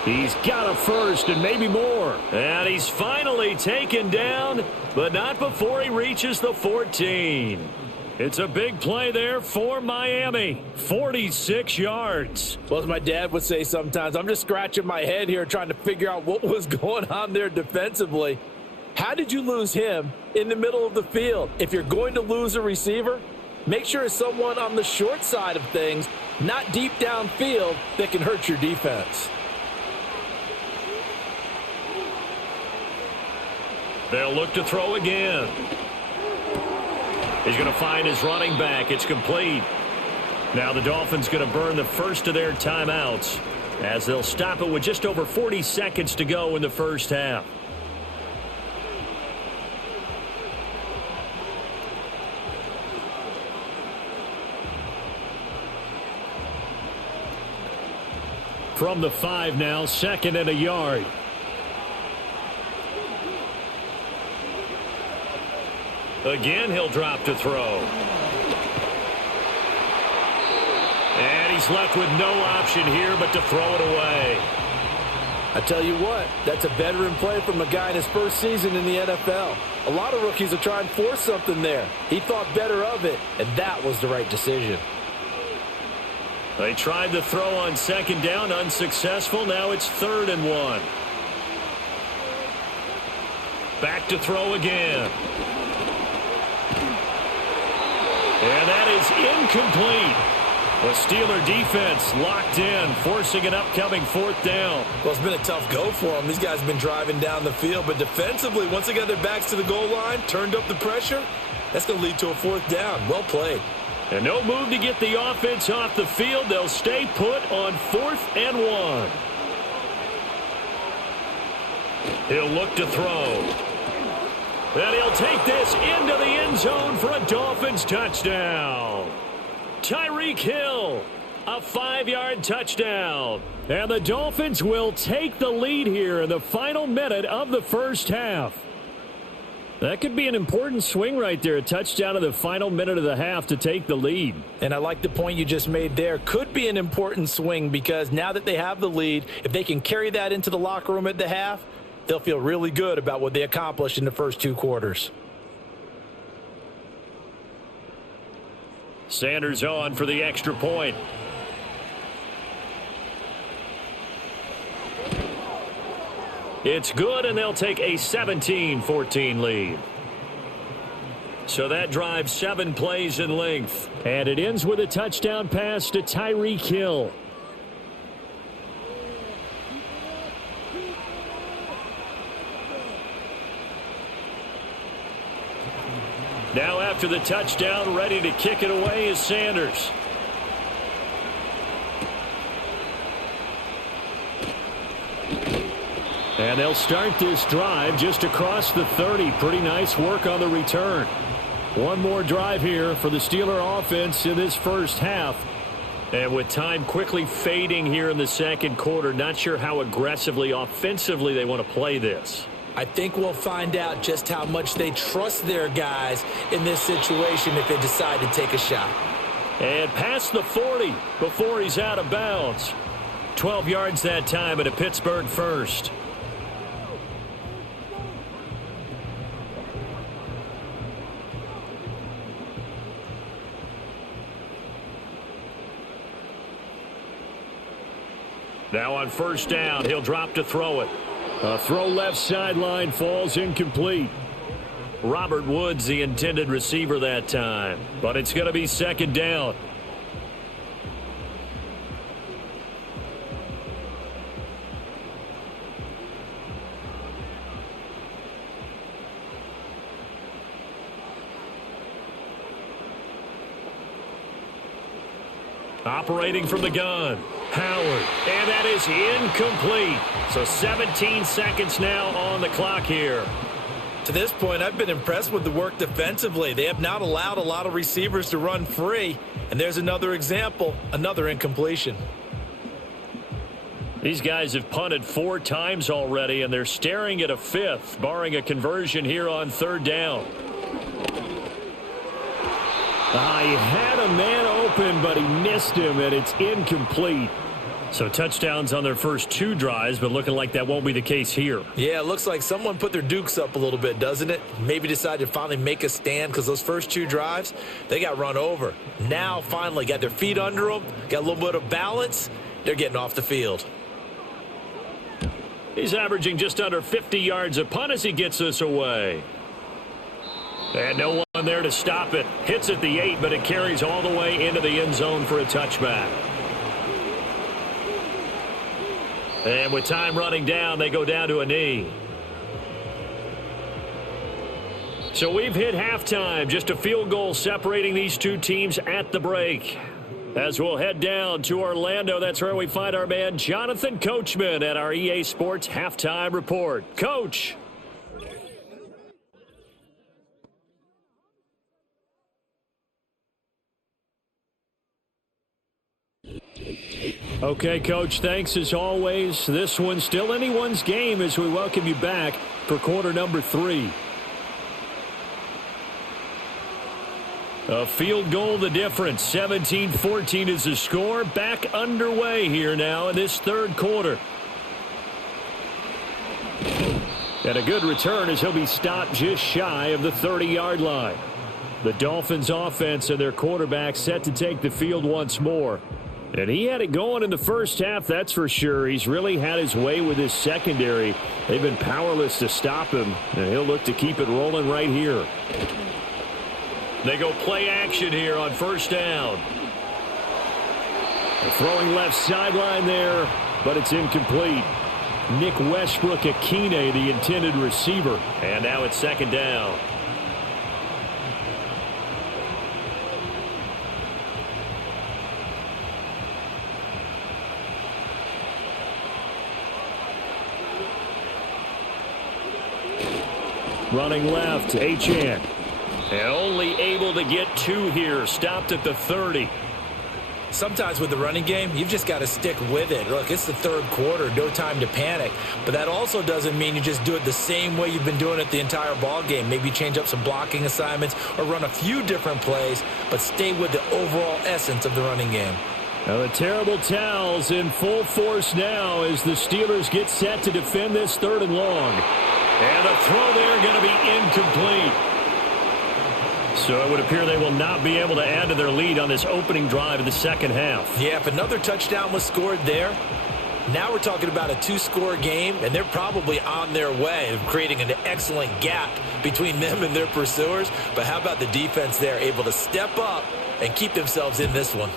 He's got a first and maybe more. And he's finally taken down, but not before he reaches the 14. It's a big play there for Miami. 46 yards. Well, as my dad would say sometimes, I'm just scratching my head here trying to figure out what was going on there defensively. How did you lose him in the middle of the field? If you're going to lose a receiver, make sure it's someone on the short side of things, not deep downfield, that can hurt your defense. They'll look to throw again. He's going to find his running back. It's complete. Now the Dolphins going to burn the first of their timeouts as they'll stop it with just over 40 seconds to go in the first half. From the 5 now, 2nd and a yard. Again, he'll drop to throw. And he's left with no option here but to throw it away. I tell you what, that's a veteran play from a guy in his first season in the NFL. A lot of rookies will try and force something there. He thought better of it, and that was the right decision. They tried the throw on second down, unsuccessful. Now it's 3rd and 1. Back to throw again. And that is incomplete. The Steeler defense locked in, forcing an upcoming 4th down. Well, it's been a tough go for them. These guys have been driving down the field, but defensively, once they got their backs to the goal line, turned up the pressure, that's going to lead to a 4th down. Well played. And no move to get the offense off the field. They'll stay put on 4th and 1. He'll look to throw. And he'll take this into the end zone for a Dolphins touchdown. Tyreek Hill, a 5-yard touchdown. And the Dolphins will take the lead here in the final minute of the first half. That could be an important swing right there, a touchdown in the final minute of the half to take the lead. And I like the point you just made there. Could be an important swing because now that they have the lead, if they can carry that into the locker room at the half, they'll feel really good about what they accomplished in the first 2 quarters. Sanders on for the extra point. It's good, and they'll take a 17-14 lead. So that drive 7 plays in length. And it ends with a touchdown pass to Tyreek Hill. Now after the touchdown, ready to kick it away is Sanders. And they'll start this drive just across the 30. Pretty nice work on the return. One more drive here for the Steeler offense in this first half. And with time quickly fading here in the second quarter, not sure how aggressively, offensively they want to play this. I think we'll find out just how much they trust their guys in this situation if they decide to take a shot. And past the 40 before he's out of bounds. 12 yards that time and a Pittsburgh first. Now on first down, he'll drop to throw it. A throw left sideline falls incomplete. Robert Woods, the intended receiver that time. But it's going to be second down. Operating from the gun. Howard, and that is incomplete. So 17 seconds now on the clock here. To this point, I've been impressed with the work defensively. They have not allowed a lot of receivers to run free. And there's another example, another incompletion. These guys have punted 4 times already, and they're staring at a 5th, barring a conversion here on third down. He had a man open, but he missed him, and it's incomplete. So touchdowns on their first 2 drives, but looking like that won't be the case here. Yeah, it looks like someone put their dukes up a little bit, doesn't it? Maybe decided to finally make a stand because those first 2 drives, they got run over. Now, finally, got their feet under them, got a little bit of balance. They're getting off the field. He's averaging just under 50 yards a punt as he gets this away. And no one there to stop it. Hits at the 8, but it carries all the way into the end zone for a touchback. And with time running down, they go down to a knee. So we've hit halftime. Just a field goal separating these 2 teams at the break. As we'll head down to Orlando, that's where we find our man Jonathan Coachman at our EA Sports Halftime Report. Coach. Okay, Coach, thanks as always. This one's still anyone's game as we welcome you back for quarter number 3. A field goal the difference. 17-14 is the score. Back underway here now in this third quarter. And a good return as he'll be stopped just shy of the 30-yard line. The Dolphins offense and their quarterback set to take the field once more. And he had it going in the first half, that's for sure. He's really had his way with his secondary. They've been powerless to stop him, and he'll look to keep it rolling right here. They go play action here on first down. Throwing left sideline there, but it's incomplete. Nick Westbrook-Akine, the intended receiver. And now it's second down. Running left, Achane. And only able to get 2 here. Stopped at the 30. Sometimes with the running game, you've just got to stick with it. Look, it's the third quarter, no time to panic. But that also doesn't mean you just do it the same way you've been doing it the entire ball game. Maybe change up some blocking assignments or run a few different plays, but stay with the overall essence of the running game. Now the terrible towels in full force now as the Steelers get set to defend this 3rd and long. And the throw there going to be incomplete. So it would appear they will not be able to add to their lead on this opening drive of the second half. Yeah, if another touchdown was scored there, now we're talking about a 2-score game, and they're probably on their way of creating an excellent gap between them and their pursuers. But how about the defense there, able to step up and keep themselves in this one?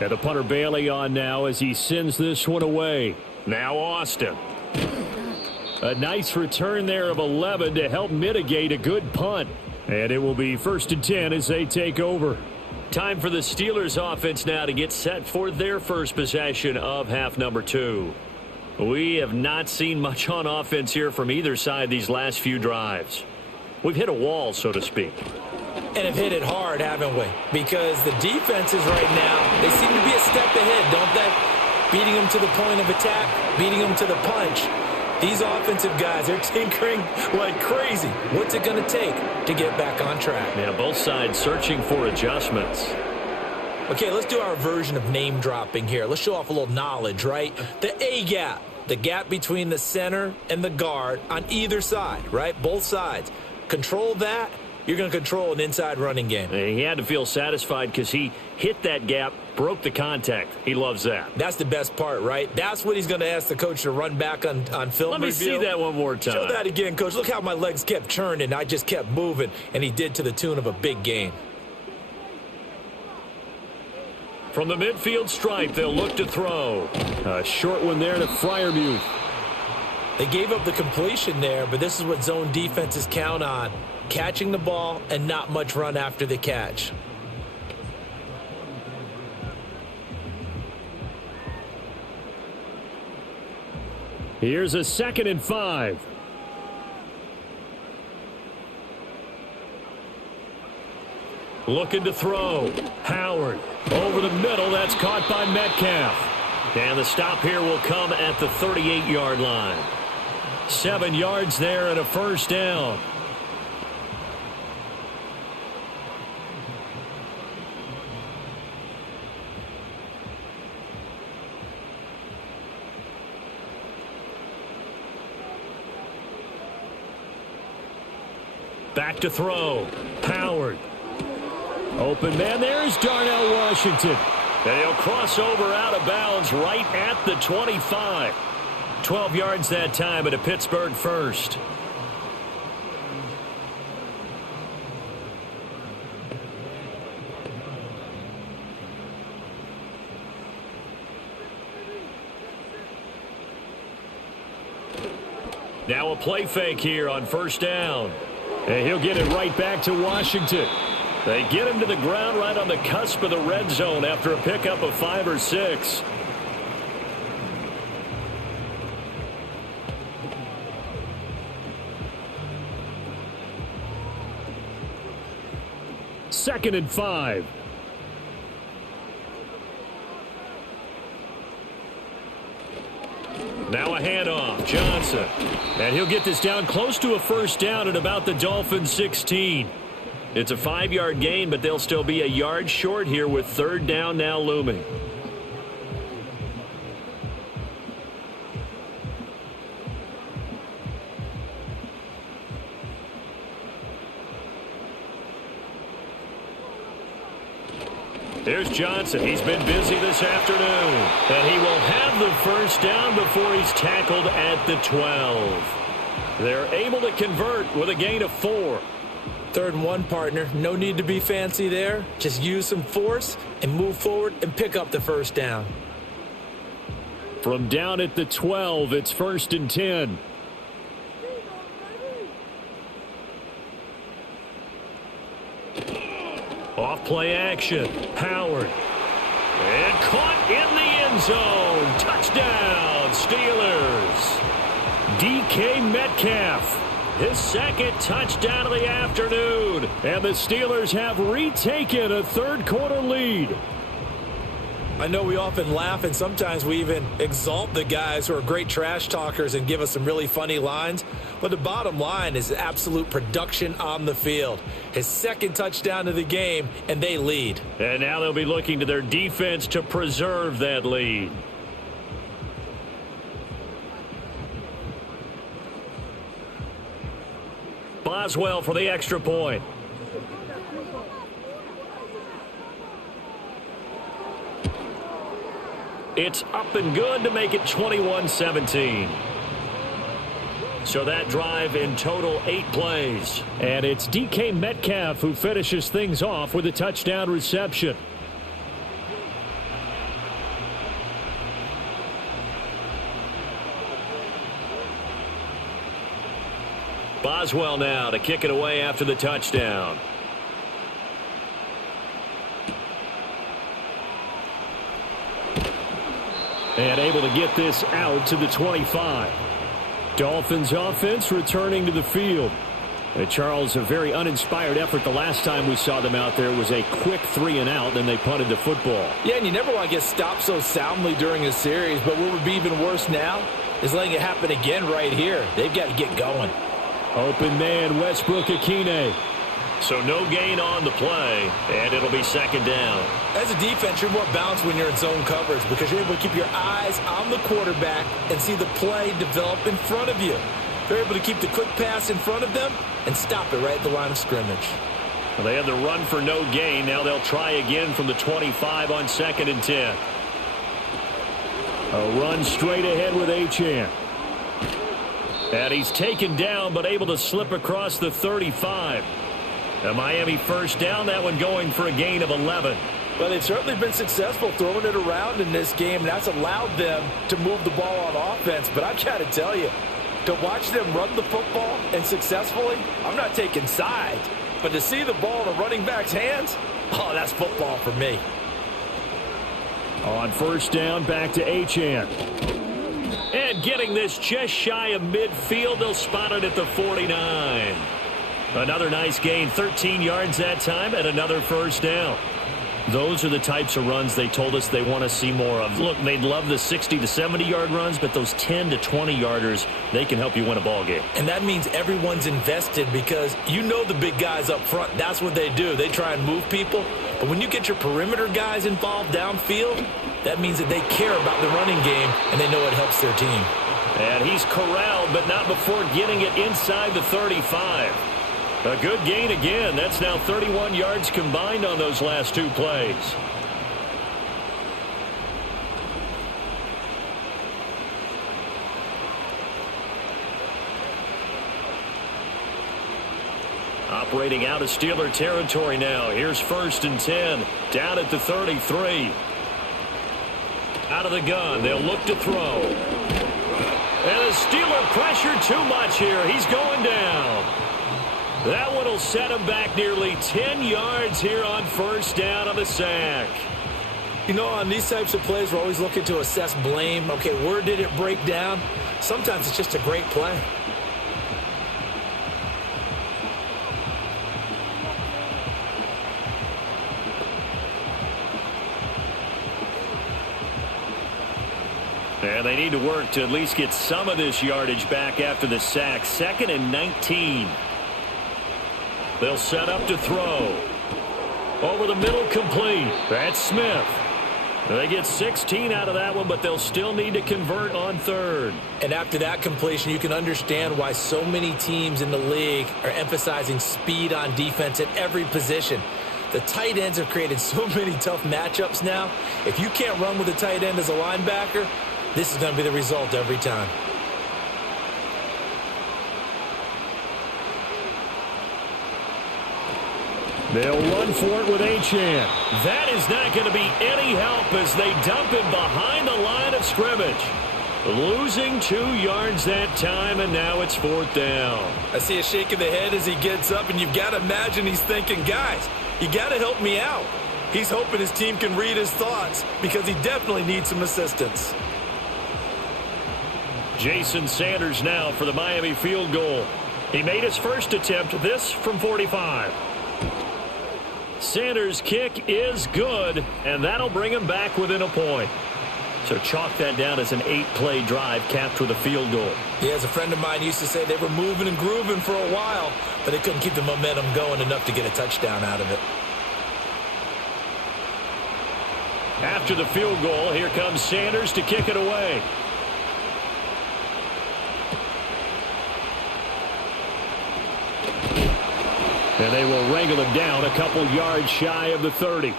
And the punter Bailey on now as he sends this one away. Now Austin. A nice return there of 11 to help mitigate a good punt. And it will be 1st and 10 as they take over. Time for the Steelers offense now to get set for their first possession of half number 2. We have not seen much on offense here from either side these last few drives. We've hit a wall, so to speak. And have hit it hard, haven't we? Because the defenses right now, they seem to be a step ahead, don't they? Beating them to the point of attack, beating them to the punch. These offensive guys, they're tinkering like crazy. What's it going to take to get back on track? Yeah, both sides searching for adjustments. Okay, let's do our version of name dropping here. Let's show off a little knowledge, right? The A-gap, the gap between the center and the guard on either side, right? Both sides. Control that, you're going to control an inside running game. He had to feel satisfied because he hit that gap, broke the contact. He loves that. That's the best part, right? That's what he's going to ask the coach to run back on film. Let me see that one more time. Show that again, coach. Look how my legs kept churning. I just kept moving, and he did to the tune of a big gain. From the midfield stripe, they'll look to throw. A short one there to Freiermuth. They gave up the completion there, but this is what zone defenses count on. Catching the ball and not much run after the catch. Here's a 2nd and 5. Looking to throw. Howard over the middle. That's caught by Metcalf. And the stop here will come at the 38-yard line. 7 yards there and a first down. Back to throw. Howard. Open man. There's Darnell Washington. And he'll cross over out of bounds right at the 25. 12 yards that time at a Pittsburgh first. Now a play fake here on first down. And he'll get it right back to Washington. They get him to the ground right on the cusp of the red zone after a pickup of 5 or 6. Second and 5. Now a handoff. Johnson. And he'll get this down close to a first down at about the Dolphins 16. It's a 5-yard gain, but they'll still be a yard short here with 3rd down now looming. Here's Johnson. He's been busy this afternoon. And he will have the first down before he's tackled at the 12. They're able to convert with a gain of 4. 3rd and 1, partner. No need to be fancy there. Just use some force and move forward and pick up the first down. From down at the 12, it's 1st and 10. Off play action. Howard. And caught in the end zone. Touchdown, Steelers. DK Metcalf. His 2nd touchdown of the afternoon. And the Steelers have retaken a 3rd quarter lead. I know we often laugh and sometimes we even exalt the guys who are great trash talkers and give us some really funny lines. But the bottom line is absolute production on the field. His 2nd touchdown of the game, and they lead. And now they'll be looking to their defense to preserve that lead. Boswell for the extra point. It's up and good to make it 21-17. So that drive in total 8 plays. And it's DK Metcalf who finishes things off with a touchdown reception. Boswell now to kick it away after the touchdown. And able to get this out to the 25. Dolphins offense returning to the field. Charles, a very uninspired effort. The last time we saw them out there was a quick 3 and out, then they punted the football. Yeah, and you never want to get stopped so soundly during a series, but what would be even worse now is letting it happen again right here. They've got to get going. Open man, Westbrook-Akine. So no gain on the play, and it'll be 2nd down. As a defense, you're more balanced when you're in zone coverage because you're able to keep your eyes on the quarterback and see the play develop in front of you. They're able to keep the quick pass in front of them and stop it right at the line of scrimmage. Well, they had the run for no gain. Now they'll try again from the 25 on 2nd and 10. A run straight ahead with Achane. And he's taken down but able to slip across the 35. A Miami first down, that one going for a gain of 11. Well, they've certainly been successful throwing it around in this game. That's allowed them to move the ball on offense. But I've got to tell you, to watch them run the football and successfully, I'm not taking sides. But to see the ball in a running back's hands, oh, that's football for me. On 1st down, back to Achane. And getting this just shy of midfield, they'll spot it at the 49. Another nice gain, 13 yards that time, and another first down. Those are the types of runs they told us they want to see more of. Look, they'd love the 60 to 70-yard runs, but those 10 to 20-yarders, they can help you win a ball game. And that means everyone's invested because you know the big guys up front, that's what they do. They try and move people. But when you get your perimeter guys involved downfield, that means that they care about the running game and they know it helps their team. And he's corralled, but not before getting it inside the 35. A good gain again. That's now 31 yards combined on those last 2 plays. Operating out of Steeler territory now. Here's 1st and 10. Down at the 33. Out of the gun. They'll look to throw. And the Steeler pressure too much here. He's going down. That one will set him back nearly 10 yards here on 1st down on the sack. You know, on these types of plays, we're always looking to assess blame. Okay, where did it break down? Sometimes it's just a great play. And they need to work to at least get some of this yardage back after the sack. 2nd and 19. They'll set up to throw. Over the middle, complete. That's Smith. They get 16 out of that one, but they'll still need to convert on 3rd. And after that completion, you can understand why so many teams in the league are emphasizing speed on defense at every position. The tight ends have created so many tough matchups now. If you can't run with a tight end as a linebacker, this is going to be the result every time. They'll run for it with Achane. That is not going to be any help as they dump him behind the line of scrimmage. Losing 2 yards that time, and now it's 4th down. I see a shake of the head as he gets up, and you've got to imagine he's thinking, guys, you got to help me out. He's hoping his team can read his thoughts because he definitely needs some assistance. Jason Sanders now for the Miami field goal. He made his first attempt, this from 45. Sanders' kick is good, and that'll bring him back within a point. So chalk that down as an 8-play drive capped with a field goal. Yeah, as a friend of mine used to say, they were moving and grooving for a while, but they couldn't keep the momentum going enough to get a touchdown out of it. After the field goal, here comes Sanders to kick it away. And they will wrangle him down a couple yards shy of the 30.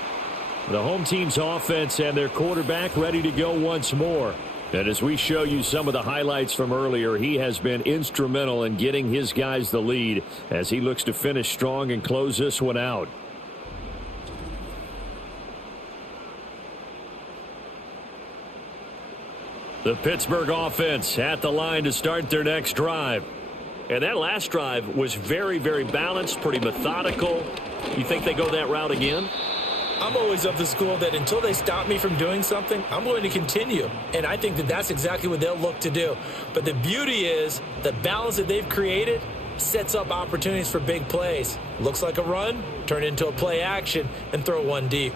The home team's offense and their quarterback ready to go once more. And as we show you some of the highlights from earlier, he has been instrumental in getting his guys the lead as he looks to finish strong and close this one out. The Pittsburgh offense at the line to start their next drive. And that last drive was very, very balanced, pretty methodical. You think they go that route again? I'm always of the school that until they stop me from doing something, I'm going to continue. And I think that that's exactly what they'll look to do. But the beauty is the balance that they've created sets up opportunities for big plays. Looks like a run, turn it into a play action, and throw one deep.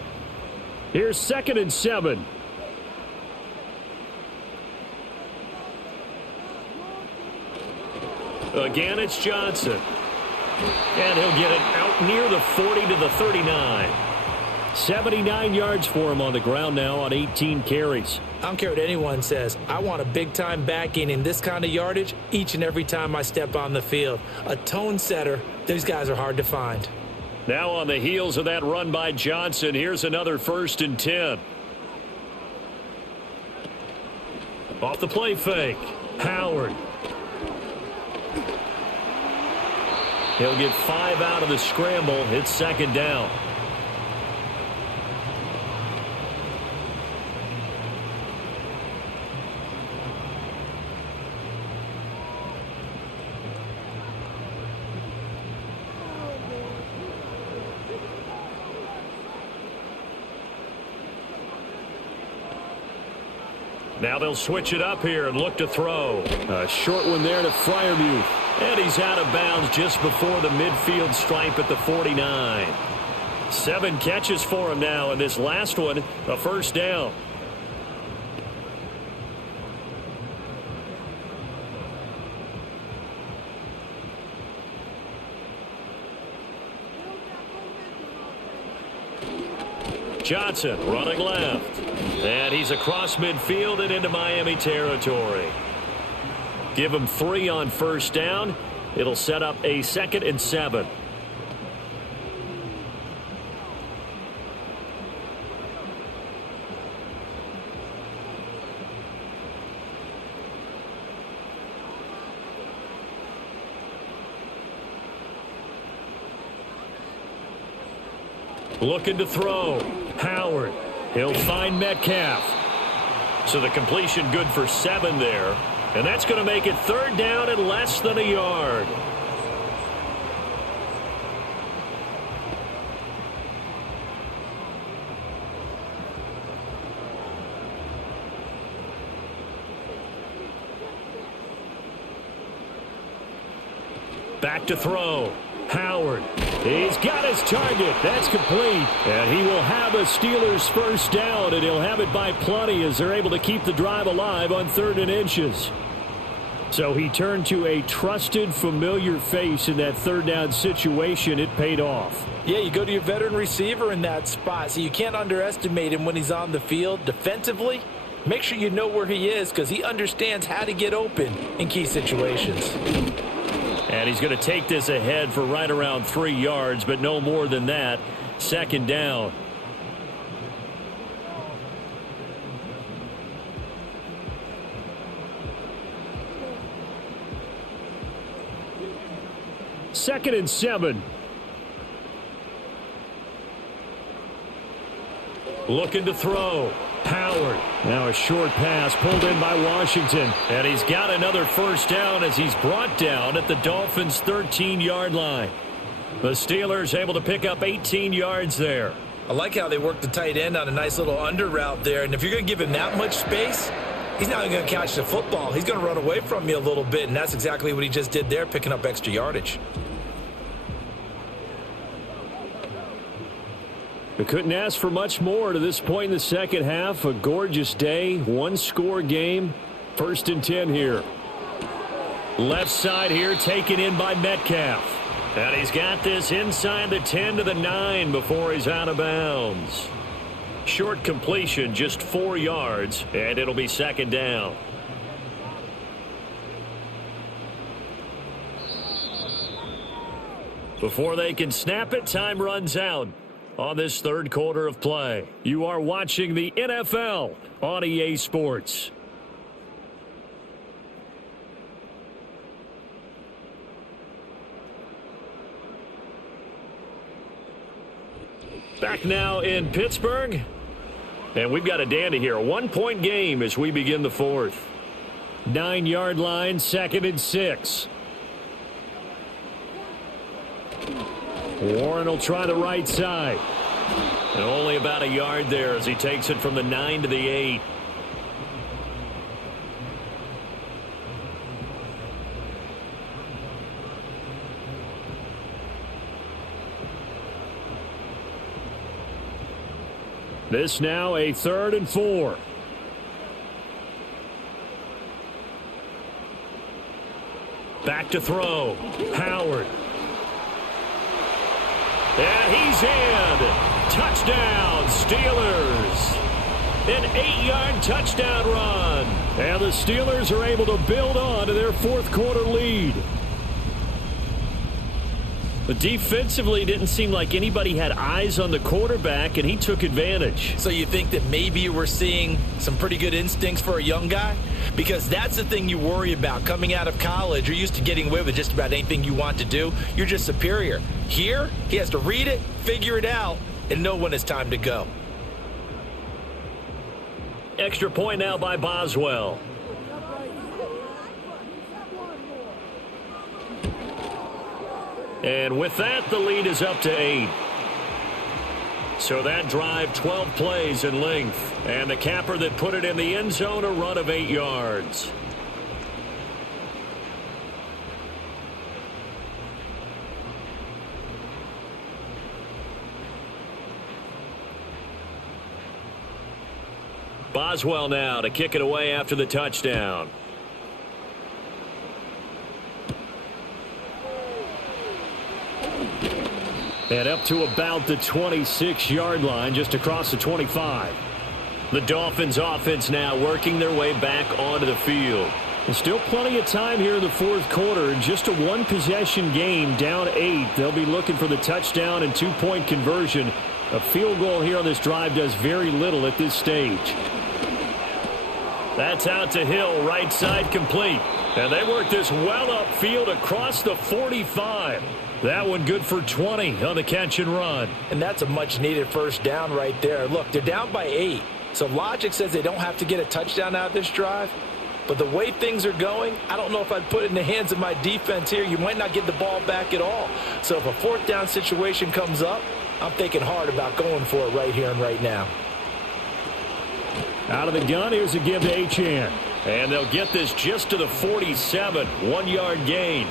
Here's 2nd and 7. Again, it's Johnson. And he'll get it out near the 40 to the 39. 79 yards for him on the ground now on 18 carries. I don't care what anyone says. I want a big-time back in this kind of yardage each and every time I step on the field. A tone setter, these guys are hard to find. Now on the heels of that run by Johnson, here's another 1st and 10. Off the play fake, Howard. He'll get 5 out of the scramble. It's 2nd down. Now they'll switch it up here and look to throw. A short one there to Freiermuth. And he's out of bounds just before the midfield stripe at the 49. 7 catches for him now, and this last one, a 1st down. Johnson running left. And he's across midfield and into Miami territory. Give him 3 on 1st down. It'll set up a 2nd and 7. Looking to throw. Howard. He'll find Metcalf. So the completion good for 7 there. And that's going to make it 3rd down and less than a yard. Back to throw. Howard. He's got his target. That's complete. And he will have a Steelers 1st down, and he'll have it by plenty as they're able to keep the drive alive on 3rd and inches. So he turned to a trusted, familiar face in that 3rd down situation. It paid off. Yeah, you go to your veteran receiver in that spot, so you can't underestimate him when he's on the field defensively. Make sure you know where he is because he understands how to get open in key situations. And he's going to take this ahead for right around 3 yards, but no more than that. Second down. Second and 7. Looking to throw. Howard. Now a short pass pulled in by Washington. And he's got another first down as he's brought down at the Dolphins' 13-yard line. The Steelers able to pick up 18 yards there. I like how they work the tight end on a nice little under route there. And if you're going to give him that much space, he's not going to catch the football. He's going to run away from you a little bit, and that's exactly what he just did there, picking up extra yardage. We couldn't ask for much more to this point in the second half. A gorgeous day, one-score game. First and 10 here. Left side here taken in by Metcalf. And he's got this inside the 10 to the 9 before he's out of bounds. Short completion, just 4 yards, and it'll be second down. Before they can snap it, time runs out on this third quarter of play. You are watching the NFL on EA Sports. Back now in Pittsburgh. And we've got a dandy here. A 1-point game as we begin the fourth. 9-yard line, second and 6. Warren will try the right side. And only about a yard there as he takes it from the 9 to the 8. This now a 3rd and 4. Back to throw. Howard. And he's in. Touchdown, Steelers. An 8-yard touchdown run. And the Steelers are able to build on to their fourth quarter lead. But defensively, it didn't seem like anybody had eyes on the quarterback, and he took advantage. So you think that maybe we're seeing some pretty good instincts for a young guy? Because that's the thing you worry about. Coming out of college, you're used to getting away with just about anything you want to do. You're just superior. Here, he has to read it, figure it out, and know when it's time to go. Extra point now by Boswell. And with that, the lead is up to 8. So that drive, 12 plays in length. And the capper that put it in the end zone, a run of 8 yards. Boswell now to kick it away after the touchdown. And up to about the 26-yard line, just across the 25. The Dolphins offense now working their way back onto the field. There's still plenty of time here in the fourth quarter. Just a one-possession game, down 8. They'll be looking for the touchdown and 2-point conversion. A field goal here on this drive does very little at this stage. That's out to Hill, right side complete. And they work this well upfield across the 45. That one good for 20 on the catch and run. And that's a much-needed first down right there. Look, they're down by 8. So logic says they don't have to get a touchdown out of this drive. But the way things are going, I don't know if I'd put it in the hands of my defense here. You might not get the ball back at all. So if a fourth down situation comes up, I'm thinking hard about going for it right here and right now. Out of the gun, here's a give to Achane. And they'll get this just to the 47. 1-yard gain.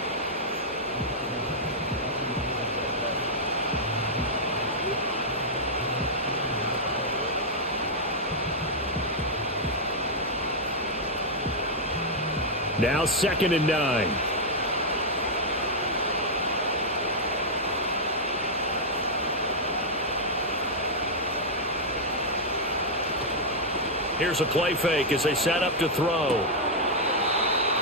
Now 2nd and 9. Here's a play fake as they set up to throw.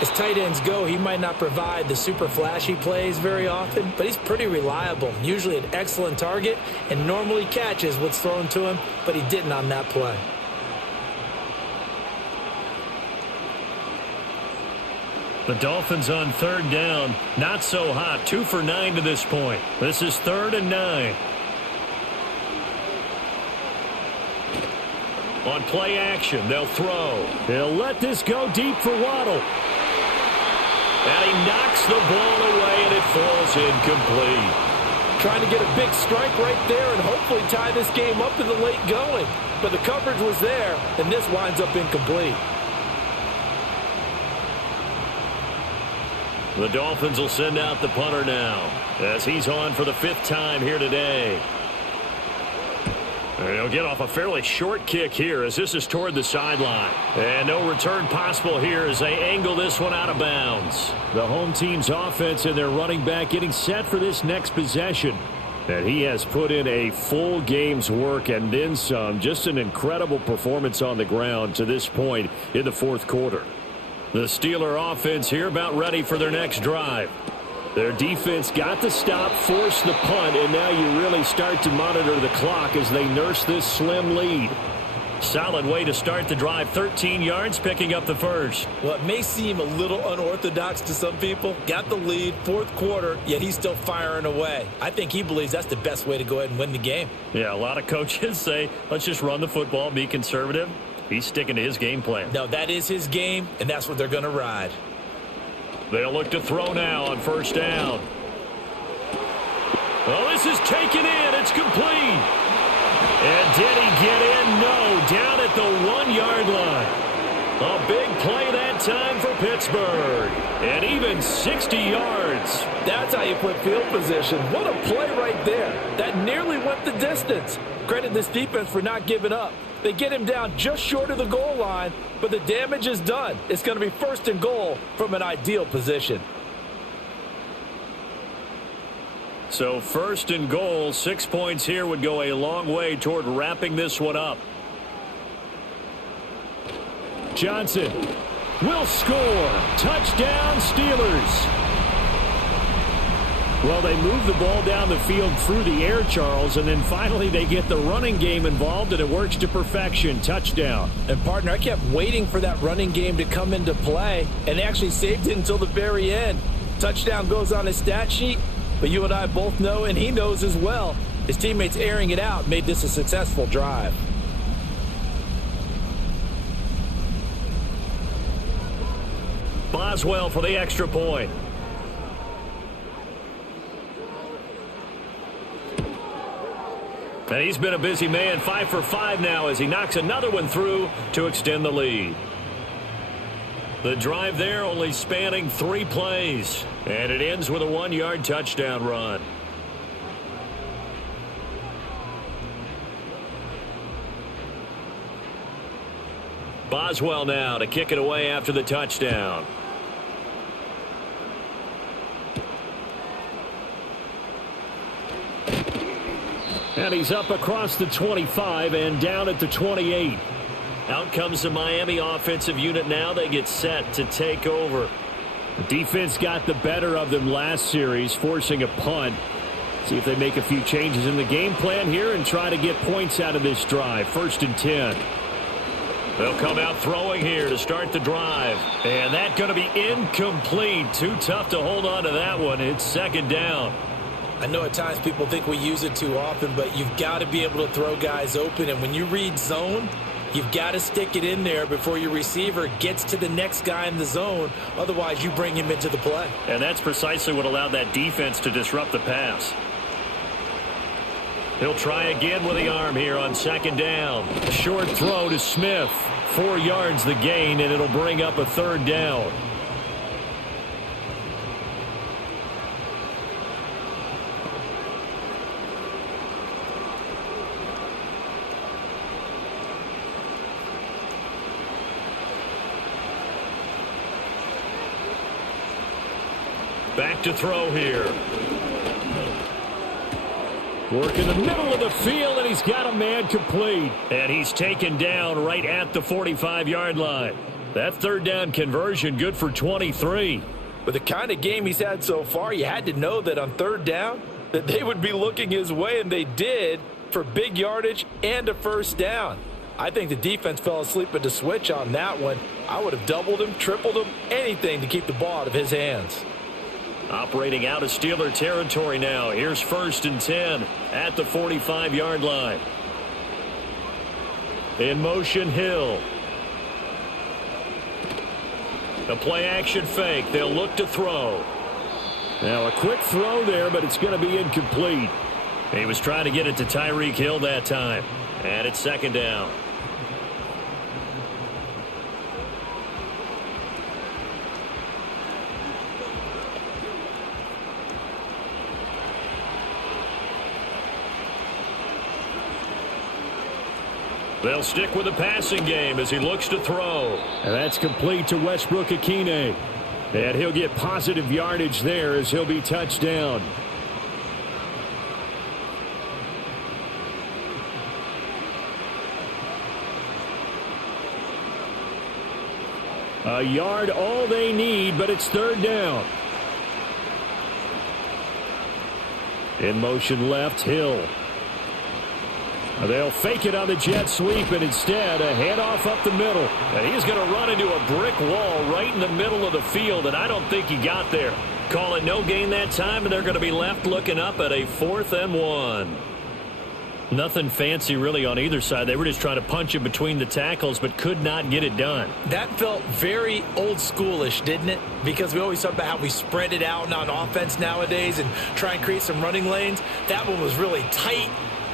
As tight ends go, he might not provide the super flashy plays very often, but he's pretty reliable, usually an excellent target, and normally catches what's thrown to him, but he didn't on that play. The Dolphins on third down, not so hot, 2 for 9 to this point. This is 3rd and 9. On play action, they'll throw. He'll let this go deep for Waddle. And he knocks the ball away, and it falls incomplete. Trying to get a big strike right there and hopefully tie this game up in the late going. But the coverage was there, and this winds up incomplete. The Dolphins will send out the punter now as he's on for the 5th time here today. And he'll get off a fairly short kick here as this is toward the sideline. And no return possible here as they angle this one out of bounds. The home team's offense and their running back getting set for this next possession. And he has put in a full game's work and then some. Just an incredible performance on the ground to this point in the 4th quarter. The Steeler offense here about ready for their next drive. Their defense got the stop, forced the punt, and now you really start to monitor the clock as they nurse this slim lead. Solid way to start the drive, 13 yards, picking up the first. Well, it may seem a little unorthodox to some people. Got the lead, 4th quarter, yet he's still firing away. I think he believes that's the best way to go ahead and win the game. Yeah, a lot of coaches say, let's just run the football, be conservative. He's sticking to his game plan. No, that is his game, and that's what they're going to ride. They'll look to throw now on 1st down. Well, this is taken in. It's complete. And did he get in? No, down at the 1-yard line. A big play that time for Pittsburgh. And even 60 yards. That's how you put field position. What a play right there. That nearly went the distance. Credit this defense for not giving up. They get him down just short of the goal line, but the damage is done. It's going to be 1st and goal from an ideal position. So 1st and goal, 6 points here would go a long way toward wrapping this one up. Johnson will score. Touchdown, Steelers. Well, they move the ball down the field through the air, Charles, and then finally they get the running game involved, and it works to perfection. Touchdown. And, partner, I kept waiting for that running game to come into play, and they actually saved it until the very end. Touchdown goes on his stat sheet, but you and I both know, and he knows as well, his teammates airing it out made this a successful drive. Boswell for the extra point. And he's been a busy man, 5 for 5 now as he knocks another one through to extend the lead. The drive there only spanning 3 plays. And it ends with a 1-yard touchdown run. Boswell now to kick it away after the touchdown. And he's up across the 25 and down at the 28. Out comes the Miami offensive unit now. They get set to take over. The defense got the better of them last series, forcing a punt. See if they make a few changes in the game plan here and try to get points out of this drive. 1st and 10. They'll come out throwing here to start the drive. And that's going to be incomplete. Too tough to hold on to that one. It's 2nd down. I know at times people think we use it too often, but you've got to be able to throw guys open. And when you read zone, you've got to stick it in there before your receiver gets to the next guy in the zone. Otherwise, you bring him into the play. And that's precisely what allowed that defense to disrupt the pass. He'll try again with the arm here on 2nd down. A short throw to Smith. 4 yards the gain, and it'll bring up a 3rd down. Back to throw here. Work in the middle of the field, and he's got a man complete. And he's taken down right at the 45-yard line. That third down conversion good for 23. With the kind of game he's had so far, you had to know that on third down that they would be looking his way, and they did, for big yardage and a first down. I think the defense fell asleep at the switch on that one. I would have doubled him, tripled him, anything to keep the ball out of his hands. Operating out of Steeler territory now. Here's 1st and 10 at the 45-yard line. In motion, Hill. The play-action fake. They'll look to throw. Now a quick throw there, but it's going to be incomplete. He was trying to get it to Tyreek Hill that time. And it's 2nd down. They'll stick with the passing game as he looks to throw. And that's complete to Westbrook-Akine. And he'll get positive yardage there as he'll be touched down. A yard all they need, but it's 3rd down. In motion left, Hill. They'll fake it on the jet sweep, and instead a handoff up the middle. And he's going to run into a brick wall right in the middle of the field, and I don't think he got there. Call it no gain that time, and they're going to be left looking up at a 4th and 1. Nothing fancy really on either side. They were just trying to punch it between the tackles, but could not get it done. That felt very old schoolish, didn't it? Because we always talk about how we spread it out on offense nowadays and try and create some running lanes. That one was really tight.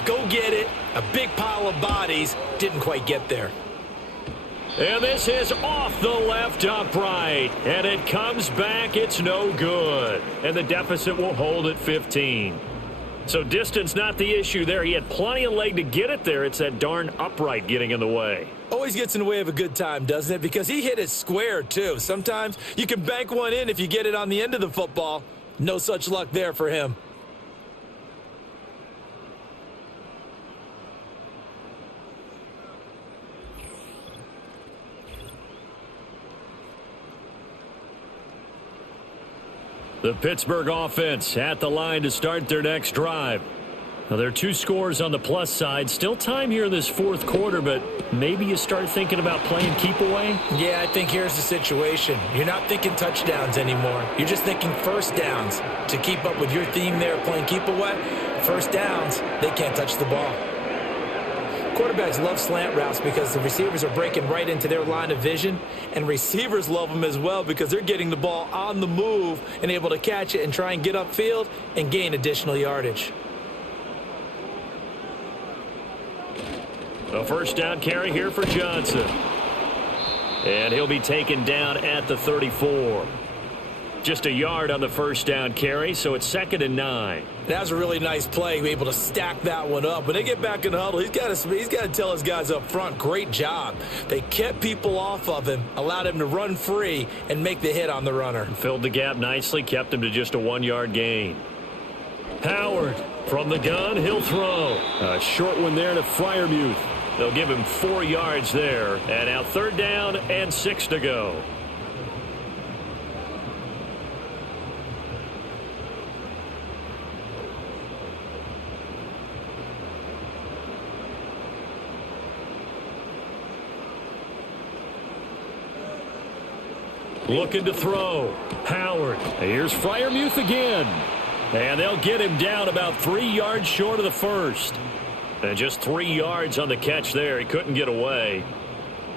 Go get it. A big pile of bodies. Didn't quite get there. And this is off the left upright. And it comes back. It's no good. And the deficit will hold at 15. So distance not the issue there. He had plenty of leg to get it there. It's that darn upright getting in the way. Always gets in the way of a good time, doesn't it? Because he hit it square, too. Sometimes you can bank one in if you get it on the end of the football. No such luck there for him. The Pittsburgh offense at the line to start their next drive. Now, there are 2 scores on the plus side. Still time here in this 4th quarter, but maybe you start thinking about playing keep away? Yeah, I think here's the situation. You're not thinking touchdowns anymore. You're just thinking first downs. To keep up with your theme there, playing keep away, first downs, they can't touch the ball. Quarterbacks love slant routes because the receivers are breaking right into their line of vision, and receivers love them as well because they're getting the ball on the move and able to catch it and try and get upfield and gain additional yardage. A first down carry here for Johnson. And he'll be taken down at the 34. Just a yard on the first down carry, so it's 2nd and 9. That was a really nice play, able to stack that one up. When they get back in the huddle, he's got to tell his guys up front, great job. They kept people off of him, allowed him to run free and make the hit on the runner. Filled the gap nicely, kept him to just a 1-yard gain. Howard from the gun, he'll throw. A short one there to Freiermuth. They'll give him 4 yards there. And now 3rd down and 6 to go. Looking to throw. Howard. Here's Freiermuth again. And they'll get him down about 3 yards short of the first. And just 3 yards on the catch there. He couldn't get away.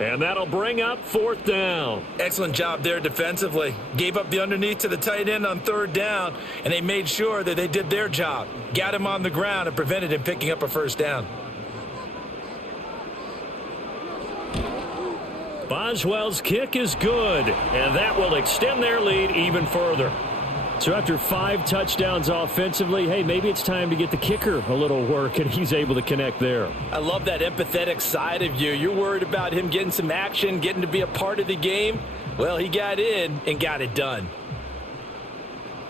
And that'll bring up 4th down. Excellent job there defensively. Gave up the underneath to the tight end on 3rd down, and they made sure that they did their job. Got him on the ground and prevented him picking up a first down. Boswell's kick is good, and that will extend their lead even further. So after 5 touchdowns offensively, hey, maybe it's time to get the kicker a little work, and he's able to connect there. I love that empathetic side of you. You're worried about him getting some action, getting to be a part of the game. Well, he got in and got it done.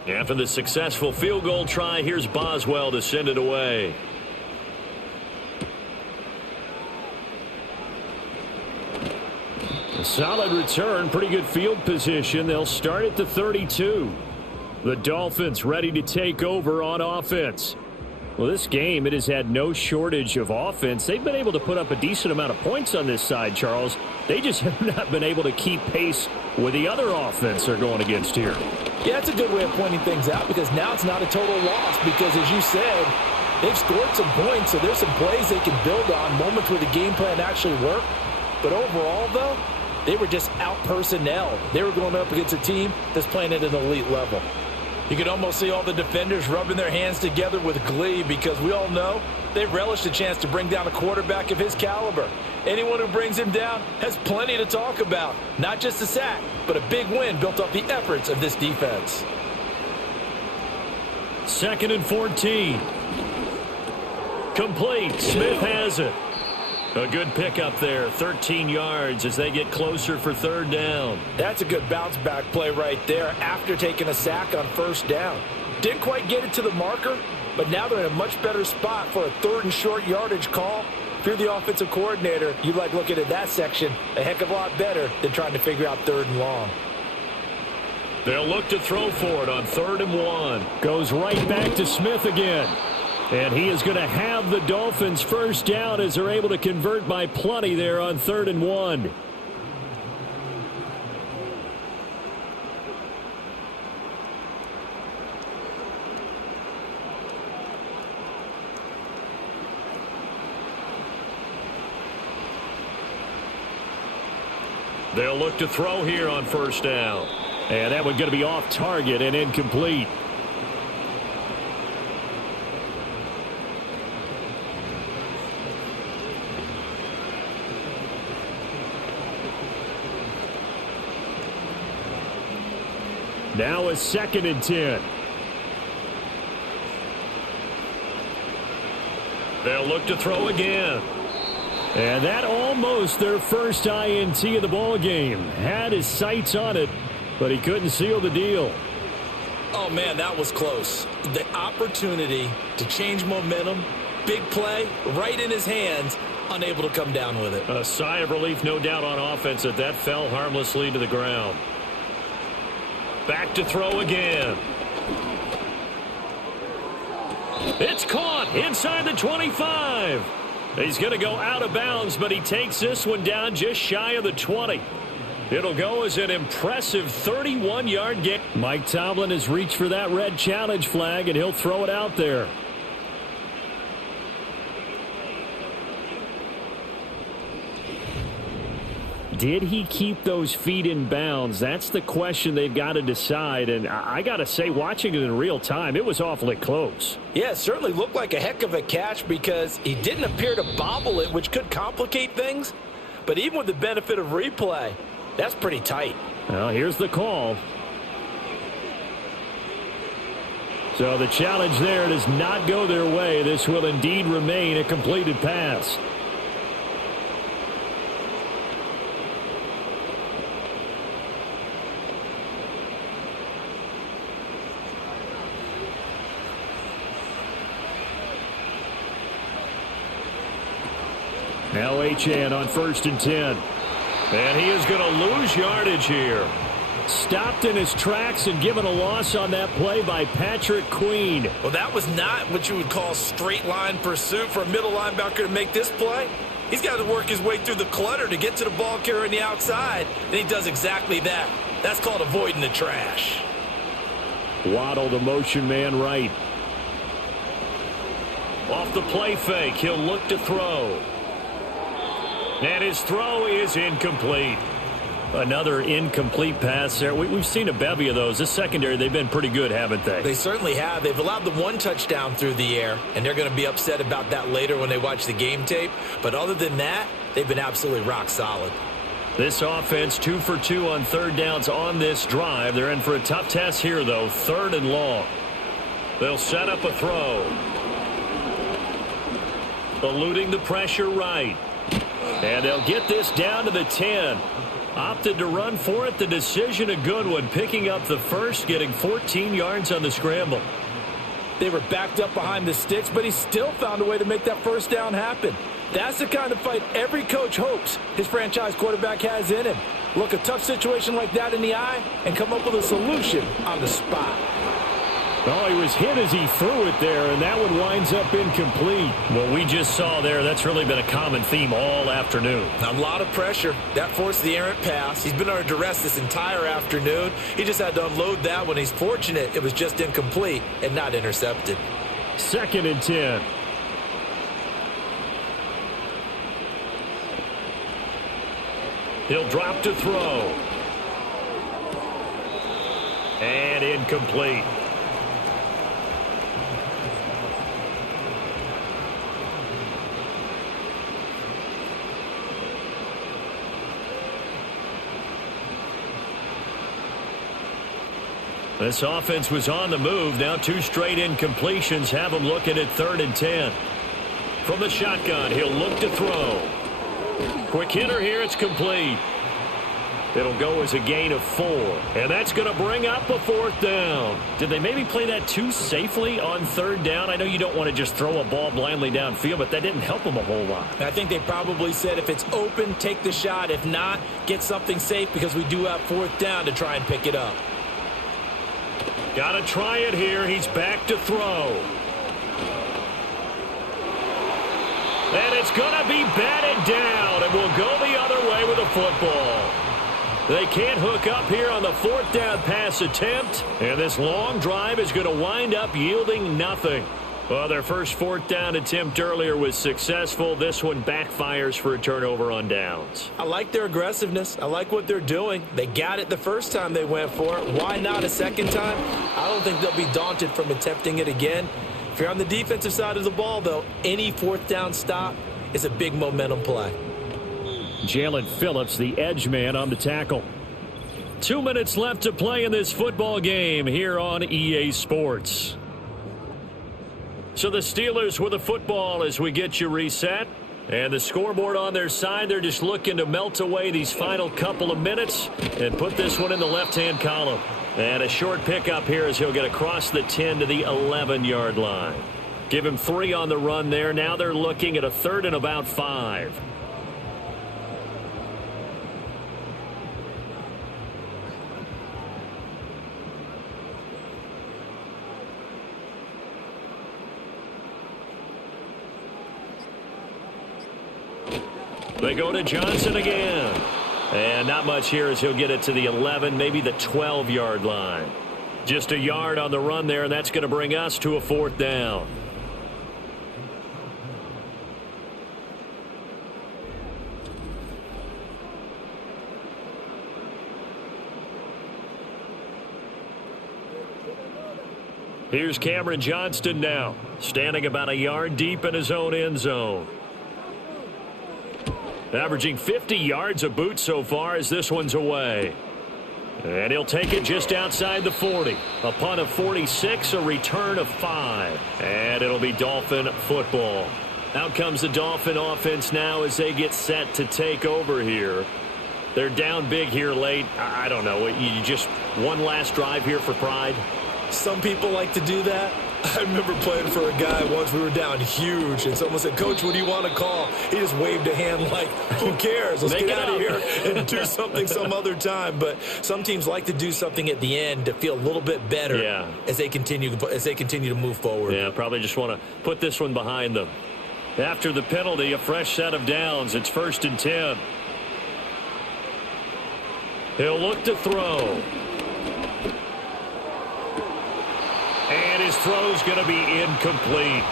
After the successful field goal try, here's Boswell to send it away. A solid return, pretty good field position. They'll start at the 32. The Dolphins ready to take over on offense. Well, this game, it has had no shortage of offense. They've been able to put up a decent amount of points on this side, Charles. They just have not been able to keep pace with the other offense they're going against here. Yeah, that's a good way of pointing things out because now it's not a total loss because, as you said, they've scored some points, so there's some plays they can build on, moments where the game plan actually worked. But overall, though, they were just out-personnel. They were going up against a team that's playing at an elite level. You can almost see all the defenders rubbing their hands together with glee because we all know they relish the chance to bring down a quarterback of his caliber. Anyone who brings him down has plenty to talk about. Not just a sack, but a big win built off the efforts of this defense. 2nd and 14. Complete. Smith has it. A good pickup there, 13 yards as they get closer for 3rd down. That's a good bounce-back play right there after taking a sack on 1st down. Didn't quite get it to the marker, but now they're in a much better spot for a 3rd and short yardage call. If you're the offensive coordinator, you like looking at that section a heck of a lot better than trying to figure out 3rd and long. They'll look to throw for it on 3rd and 1. Goes right back to Smith again. And he is going to have the Dolphins first down as they're able to convert by plenty there on 3rd and 1. They'll look to throw here on 1st down. And that one going to be off target and incomplete. Now a 2nd and 10. They'll look to throw again. And that almost their first INT of the ball game. Had his sights on it, but he couldn't seal the deal. Oh, man, that was close. The opportunity to change momentum, big play, right in his hands, unable to come down with it. A sigh of relief, no doubt, on offense that fell harmlessly to the ground. Back to throw again. It's caught inside the 25. He's going to go out of bounds, but he takes this one down just shy of the 20. It'll go as an impressive 31-yard gain. Mike Tomlin has reached for that red challenge flag, and he'll throw it out there. Did he keep those feet in bounds? That's the question they've got to decide. And I got to say, watching it in real time, it was awfully close. Yeah, it certainly looked like a heck of a catch because he didn't appear to bobble it, which could complicate things. But even with the benefit of replay, that's pretty tight. Well, here's the call. So the challenge there does not go their way. This will indeed remain a completed pass. Now Achane on 1st and 10. And he is going to lose yardage here. Stopped in his tracks and given a loss on that play by Patrick Quinn. Well, that was not what you would call straight line pursuit for a middle linebacker to make this play. He's got to work his way through the clutter to get to the ball carrier on the outside, and he does exactly that. That's called avoiding the trash. Waddle, the motion man right. Off the play fake, he'll look to throw. And his throw is incomplete. Another incomplete pass there. We've seen a bevy of those. This secondary, they've been pretty good, haven't they? They certainly have. They've allowed the one touchdown through the air, and they're going to be upset about that later when they watch the game tape. But other than that, they've been absolutely rock solid. This offense 2 for 2 on 3rd downs on this drive. They're in for a tough test here, though. 3rd and long. They'll set up a throw. Eluding the pressure right. And they'll get this down to the 10. Opted to run for it. The decision a good one. Picking up the first, getting 14 yards on the scramble. They were backed up behind the sticks, but he still found a way to make that first down happen. That's the kind of fight every coach hopes his franchise quarterback has in him. Look a tough situation like that in the eye and come up with a solution on the spot. Oh, he was hit as he threw it there, and that one winds up incomplete. What we just saw there, that's really been a common theme all afternoon. A lot of pressure. That forced the errant pass. He's been under duress this entire afternoon. He just had to unload that one. He's fortunate it was just incomplete and not intercepted. 2nd and 10. He'll drop to throw. And incomplete. This offense was on the move. Now 2 straight incompletions have them looking at 3rd and 10. From the shotgun, he'll look to throw. Quick hitter here. It's complete. It'll go as a gain of 4. And that's going to bring up a 4th down. Did they maybe play that too safely on 3rd down? I know you don't want to just throw a ball blindly downfield, but that didn't help them a whole lot. I think they probably said if it's open, take the shot. If not, get something safe because we do have 4th down to try and pick it up. Got to try it here. He's back to throw. And it's going to be batted down, and we'll go the other way with a football. They can't hook up here on the 4th down pass attempt, and this long drive is going to wind up yielding nothing. Well, their first 4th down attempt earlier was successful. This one backfires for a turnover on downs. I like their aggressiveness. I like what they're doing. They got it the first time they went for it. Why not a second time? I don't think they'll be daunted from attempting it again. If you're on the defensive side of the ball, though, any 4th down stop is a big momentum play. Jalen Phillips, the edge man, on the tackle. 2 minutes left to play in this football game here on EA Sports. So the Steelers with the football as we get you reset. And the scoreboard on their side, they're just looking to melt away these final couple of minutes and put this one in the left-hand column. And a short pickup here as he'll get across the 10 to the 11-yard line. Give him 3 on the run there. Now they're looking at a 3rd and about 5. They go to Johnson again. And not much here as he'll get it to the 11, maybe the 12-yard line. Just a yard on the run there, and that's going to bring us to a 4th down. Here's Cameron Johnston now, standing about a yard deep in his own end zone. Averaging 50 yards a boot so far as this one's away. And he'll take it just outside the 40. A punt of 46, a return of 5. And it'll be Dolphin football. Out comes the Dolphin offense now as they get set to take over here. They're down big here late. I don't know. You just one last drive here for pride? Some people like to do that. I remember playing for a guy once. We were down huge, and someone said, "Coach, what do you want to call?" He just waved a hand like, who cares? Let's get out of here and do something some other time. But some teams like to do something at the end to feel a little bit better as they continue to move forward. Yeah, probably just want to put this one behind them. After the penalty, a fresh set of downs. It's 1st and 10. He'll look to throw. And his throw's going to be incomplete.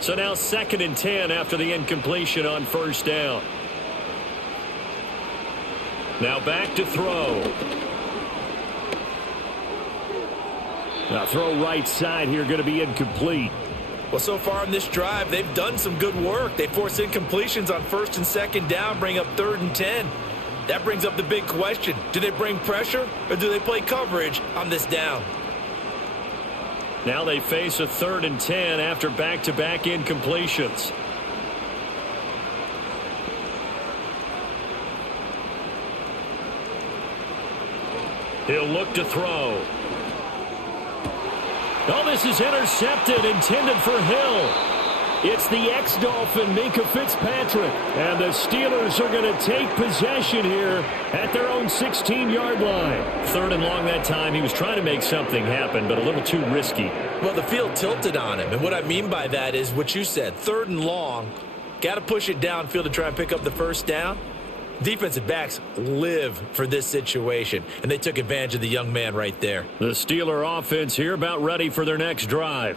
So now 2nd and 10 after the incompletion on 1st down. Now back to throw. Now throw right side here, going to be incomplete. Well, so far in this drive, they've done some good work. They force incompletions on 1st and 2nd down, bring up 3rd and 10. That brings up the big question. Do they bring pressure or do they play coverage on this down? Now they face a 3rd and 10 after back-to-back incompletions. He'll look to throw. Oh, this is intercepted, intended for Hill. It's the ex-Dolphin, Minka Fitzpatrick. And the Steelers are going to take possession here at their own 16-yard line. 3rd and long that time. He was trying to make something happen, but a little too risky. Well, the field tilted on him. And what I mean by that is what you said. 3rd and long. Got to push it downfield to try and pick up the first down. Defensive backs live for this situation, and they took advantage of the young man right there. The Steeler offense here about ready for their next drive.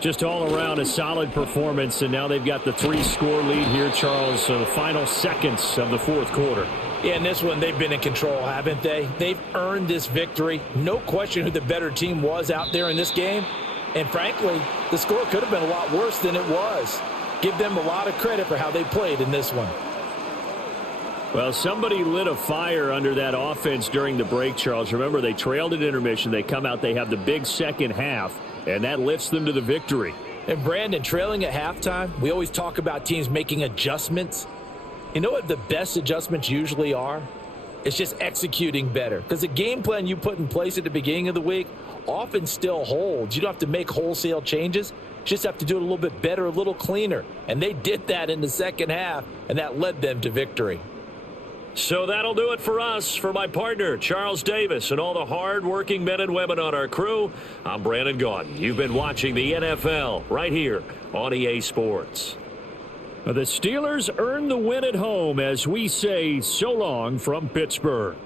Just all around a solid performance, and now they've got the 3-score lead here, Charles, so the final seconds of the 4th quarter. Yeah, in this one, they've been in control, haven't they? They've earned this victory. No question who the better team was out there in this game. And frankly, the score could have been a lot worse than it was. Give them a lot of credit for how they played in this one. Well, somebody lit a fire under that offense during the break, Charles. Remember, they trailed at intermission. They come out, they have the big second half, and that lifts them to the victory. And Brandon, trailing at halftime, we always talk about teams making adjustments. You know what the best adjustments usually are? It's just executing better. Because the game plan you put in place at the beginning of the week often still holds. You don't have to make wholesale changes. You just have to do it a little bit better, a little cleaner. And they did that in the second half, and that led them to victory. So that'll do it for us. For my partner, Charles Davis, and all the hard-working men and women on our crew, I'm Brandon Gaudin. You've been watching the NFL right here on EA Sports. The Steelers earn the win at home as we say so long from Pittsburgh.